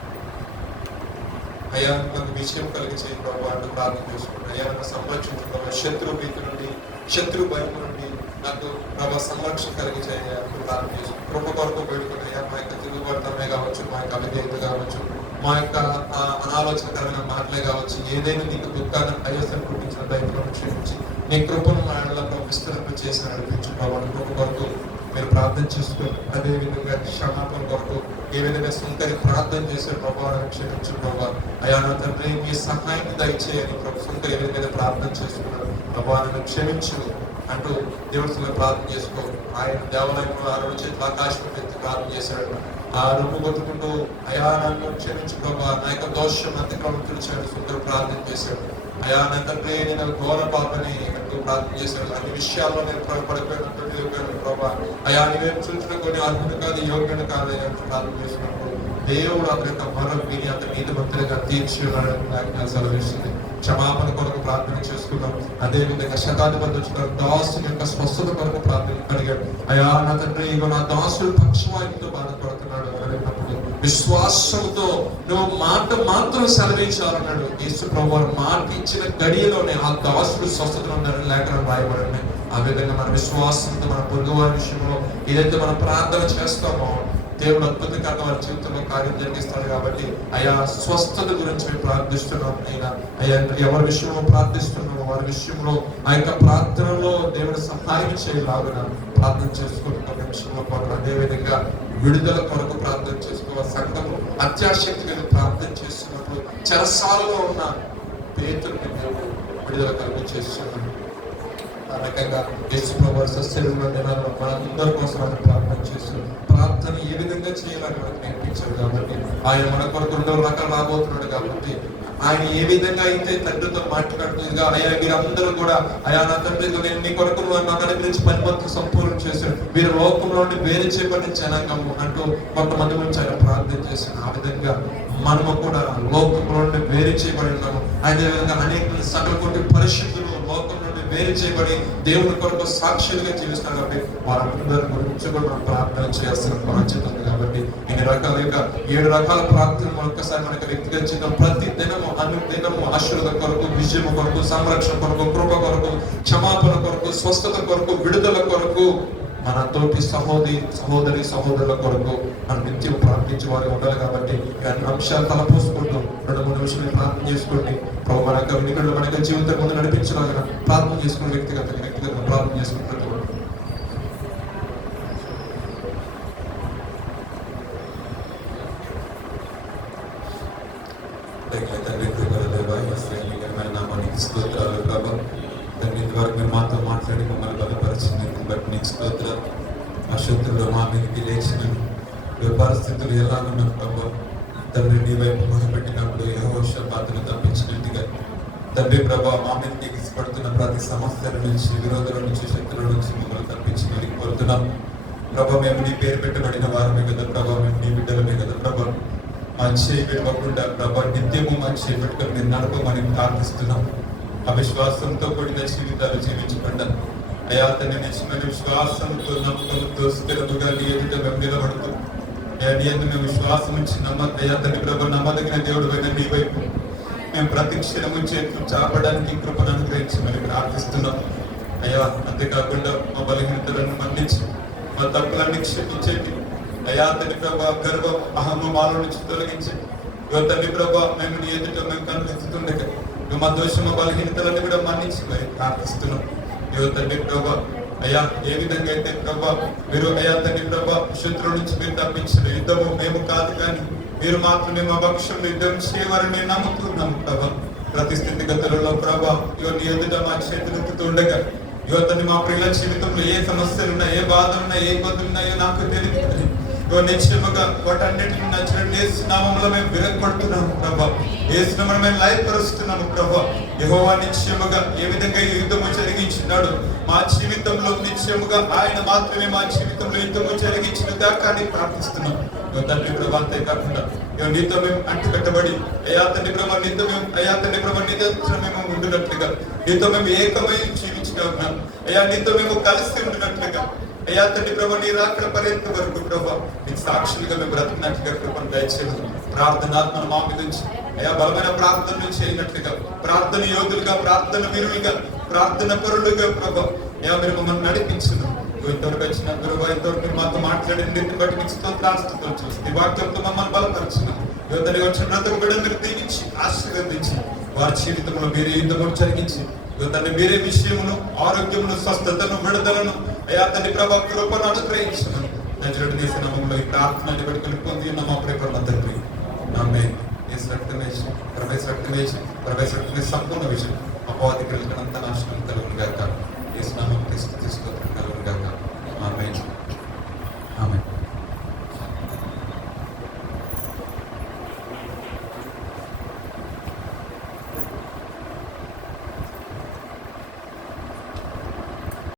అయ్యా నాకు విజయం కలిగి చేయి ప్రభావ అంటూ ప్రార్థన చేసుకోండి. అయ్యా నాకు సంరక్షించు ప్రభావ శత్రు భీతి నుండి శత్రు భయం నుండి నాకు ప్రభావ సంరక్షణ కలిగి చేయాలంటూ ప్రార్థన చేసుకోండి. కృప కొరకు వేడుకొని అయ్యా మా యొక్క తిరుగుబడటమే కావచ్చు, మా యొక్క అవిధేయత కావచ్చు, మా యొక్క అనాలోచనకరమైన మాటలే కావచ్చు, ఏదైనా నీకు దుఃఖాన్ని అయోసన పుట్టించిన దైవం క్షమించి నీ కృపను మా ఇళ్లలో విస్తరింప చేసి నడిపించు ప్రభావ. కృప కొరకు మీరు ప్రార్థన చేసుకోండి. అదేవిధంగా క్షమాపణ కొరకు ఏ విధంగా సుంకరి ప్రార్థన చేసే ప్రభావాన్ని క్షమించు ప్రభావ. అయా నా తండ్రి మీ సహాయాన్ని దయచేయని ప్రభు సుంకరి ఏ విధంగా ప్రార్థన చేసుకున్నారు ప్రభావాన్ని క్షమించు అంటూ దేవుడితో ప్రార్థన చేసుకో. ఆయన దేవాలయంలో 6 చేతులు ఆకాశం ఎత్తి ప్రార్థన చేశాడు. ఆ రొమ్ము కొట్టుకుంటూ అయా నన్ను క్షమించు ప్రభా, నా యొక్క దోషం అతిక్రమం తుడిచాడు, సుందర ప్రార్థన చేశాడు. అయా నా తండ్రి నేను ఘోర పాపని అంటూ ప్రార్థన చేశాడు. అన్ని విషయాల్లో నేను పడిపోయినటువంటి ప్రభా, అయా నీవేం చూసిన కొన్ని అర్హుడు కాదు, యోగ్యుడు కాదు అని ప్రార్థన చేసినప్పుడు దేవుడు అతని యొక్క మరొక విని అతని నీతి మంత్రిగా తీర్చి ఉన్నాడని సెలవిస్తుంది. క్షమాపణ కొరకు ప్రార్థన చేసుకున్నాం. అదే విధంగా శతాధిపతి వచ్చిన దాసుని యొక్క స్వస్థత కొరకు ప్రార్థన అడిగాడు. అయా నా తండ్రి ఇగో నా దాసుడు పక్షవాయువుతో బాధపడుతున్నాడు అడిగినప్పుడు విశ్వాసంతో నువ్వు మాట మాత్రం సెలవించాలన్నాడు. యేసు ప్రభువు మాట ఇచ్చిన గడియలోనే ఆ దాసుడు స్వస్థతలో ఉన్నారని లేఖనం రాయబడింది. ఆ విధంగా మన విశ్వాసంతో మన పొరుగువారి విషయంలో ఏదైతే మనం ప్రార్థన చేస్తామో దేవుడు అద్భుతంగా వారి జీవితంలో కార్యం జరిగిస్తాడు. కాబట్టి అయా స్వస్థత గురించి మేము ప్రార్థిస్తున్నాం. అయినా అయ్యా ఎవరి విషయంలో ప్రార్థిస్తున్నామో వారి విషయంలో ఆ యొక్క ప్రార్థనలో దేవుడు సహాయం చేయలాగున ప్రార్థన చేసుకుంటున్న విషయంలో కొరకు, అదేవిధంగా విడుదల కొరకు ప్రార్థన చేసుకోవాలి. సంఘము అత్యాశక్తి మీద ప్రార్థన చేస్తున్నప్పుడు చెరసాలలో ఉన్న పేతురుని దేవుడు విడుదల కలుగు చేస్తున్నాడు. ఆ రకంగా యేసు ప్రభువు సస్యమైన దినాల్లో మనందరి కోసం ఆయన ప్రార్థన చేస్తున్నాడు. ప్రార్థన ఏ విధంగా చేయాలని మనకు నేర్పించాడు. కాబట్టి ఆయన మన కొరకు 2 రకాలు రాబోతున్నాడు. కాబట్టి ఆయన ఏ విధంగా అయితే తండ్రితో మాట్లాడుతుందిగా, అయ్యా మీరందరూ కూడా అయా నా తండ్రి నేను మీ కొరకు నా గురించి పనిమంతా సంపూర్ణ చేశాడు, మీరు లోకంలో నుండి వేరు చేయబడిన జనాంగము అంటూ కొంతమంది గురించి ఆయన ప్రార్థన చేశాడు. ఆ విధంగా మనము కూడా లోకంలో నుండి వేరు చేయబడి ఉన్నాము. అదే విధంగా అనేక సకల కోటి పరిశుద్ధులు లోకం నుండి వేరు చేయబడి దేవుని కొరకు సాక్షులుగా జీవిస్తారు. కాబట్టి వారందరి గురించి కూడా మనం ప్రార్థన చేయాల్సిన బాధ్యత ఉంది. కాబట్టి ఇన్ని రకాలుగా 7 రకాల ప్రార్థనలు ఒక్కసారి మనకి వ్యక్తిగత జీవితం ప్రతి దినము అనుదినము ఆశీర్వాదం కొరకు, విజయం కొరకు, సంరక్షణ కొరకు, కృప కొరకు, క్షమాపణ కొరకు, స్వస్థత కొరకు, విడుదల కొరకు, మన తోటి సహోదరి సహోదరుల కొరకు మనం నిత్యం ప్రార్థించే వారు ఉండాలి. కాబట్టి అన్ని అంశాలు తలపోసుకుంటూ 2-3 నిమిషాలు ప్రార్థన చేసుకోండి. ప్రభు మన యొక్క వినికిడిలో మన యొక్క జీవితం ముందు నడిపించలాగా ప్రార్థన చేసుకుని వ్యక్తిగతంగా ప్రార్థన చేసుకుంటారు. స్తోత్రాలు ప్రభా, తండ్రి ద్వారా మీరు మాతో మాట్లాడి మమ్మల్ని బలపరిచినందుకు బట్టి నీకు స్తోత్రాలు. ఆ శత్రువులు మా మీదకి లేచిన పరిస్థితులు ఎలాగున్నా ప్రభా, తండ్రి నీ వైపు మొదలుపెట్టినప్పుడు యెహోషాపాతును తప్పించినట్టుగా తండ్రి ప్రభా మా మీదకి ఎగిసిపడుతున్న ప్రతి సమస్యల నుంచి, విరోధుల నుంచి, శత్రువుల నుంచి మమ్మల్ని తప్పించి కోరుతున్నాం ప్రభా. మేము నీ పేరు పెట్టబడిన వారమే కదా ప్రభా, మేము నీ బిడ్డలమే కదా ప్రభా. మా చేయి విడవకుండా ప్రభా నిత్యము మా చేయి పెట్టుకొని మీరు నడపమని ప్రార్థిస్తున్నాం. అవిశ్వాసంతో కూడిన జీవితాలు జీవించకుండా అయా తండ్రి నిజమైన విశ్వాసంతో, నమ్మకంతో, స్థిరముగా నీ ఎదుట మేము నిలబడుతూ నీ ఎదుట మేము విశ్వాసం నుంచి అయ్యా తండ్రి ప్రభు నమ్మదగిన దేవుడు అయిన నీ వైపు మేము ప్రతి క్షణము చేతులు చాపడానికి కృపను అనుగ్రహించమని ప్రార్థిస్తున్నాం. అయ్యా అంతేకాకుండా మా బలహీనతలను మన్నించి మా తప్పులన్నీ క్షమించేది అయ్యా తండ్రి ప్రభా, గర్వం అహమ్మ మాల నుంచి తొలగించి తండ్రి ప్రభా మేము నీ ఎదుట మేము కనిపిస్తుండగా మా దోషమ బలహీనతలన్నీ కూడా మన్నించి మరి ప్రార్థిస్తున్నాం. తండ్రి ప్రభా అయ్యా ఏ విధంగా అయితే ప్రభా మీరు అయ్యా తండ్రి ప్రభా శత్రువు నుంచి మీరు తప్పించిన యుద్ధము మేము కాదు కానీ మీరు మాత్రమే మా పక్షంలో యుద్ధం చేయవారని మేము నమ్ముతున్నాము ప్రభా. ప్రతి స్థితిగతులలో ప్రభా నీ ఎదుట మా చేతులెత్తుతుండగా యువతని మా ప్రియుల జీవితంలో ఏ సమస్యలు ఉన్నాయి, ఏ బాధలు ఉన్నాయి, ఏ ఇబ్బందులు ఉన్నాయో నాకు తెలియదు. నిశ్చయముగా వాటన్నిటిని నచ్చినట్టు యేసు నామములో మేము విరగపడుతున్నాము ప్రభా. యేసు నామములో మేము లయపరుస్తున్నాము ప్రభా. యెహోవా నిశ్చయముగా ఏ విధంగా ఈ యుద్ధము జరిగించినాడు మా జీవితంలో నిశ్చయముగా ఆయన మాత్రమే మా జీవితంలో యుద్ధము జరిగించిన దాకా ప్రార్థిస్తున్నాం. తండ్రి ప్రభా అంతేకాకుండా నీతో మేము అంటు కట్టబడి అయా తండ్రి ప్రభా నీతో మేము అయా తండ్రి ప్రభా నిరంతరం మేము ఉండినట్లుగా నీతో మేము ఏకమై జీవించగా ఉన్నాం. అయా నీతో మేము కలిసి ఉండినట్లుగా అయ్యా తండ్రి ప్రభా నీ రాకడ పర్యంత వరకు ప్రభా నీకు సాక్షులుగా మేము బ్రతికినట్లుగా కృపను దయచేయడం. ప్రార్థనాత్మను మా మీద నుంచి అయ్యా బలమైన ప్రార్థన నుంచి అయినట్లుగా ప్రార్థన యోధులుగా, ప్రార్థన విరులుగా, ప్రార్థన పరులుగా ప్రభా అయ్యా మీరు మమ్మల్ని నడిపించున్నాం. ఇంతవరకు వచ్చిన ప్రభా ఇంతవరకు మీరు మాతో మాట్లాడిన రీతిని బట్టి మీకు స్తోత్రాలు చూస్తే వాక్యంతో మమ్మల్ని బలపరుచున్నాం. యువతని వచ్చిన బ్రతుకు బిడ్డలు మీరు దీవించి ఆశీర్వదించి వారి జీవితంలో మీరే యుద్ధము జరిగించి యువతని మీరే విషయమును, ఆరోగ్యమును, స్వస్థతను, విడుదలను అయ్యా తండ్రి ప్రభా కృపను అనుగ్రహించమని నజరేయుడు యేసు నామములో ఈ ప్రార్థనని వేడుకొని పొంది ఉన్నాము మా ప్రియ పరమ తండ్రి. ఆమేన్. యేసు రక్తమే సంపూర్ణ విషయం అపవాది కలిగినంత నాశనం కలుగును గాక. యేసు నామములో స్తుతి స్తోత్రం కలుగును గాక. ఆమేన్.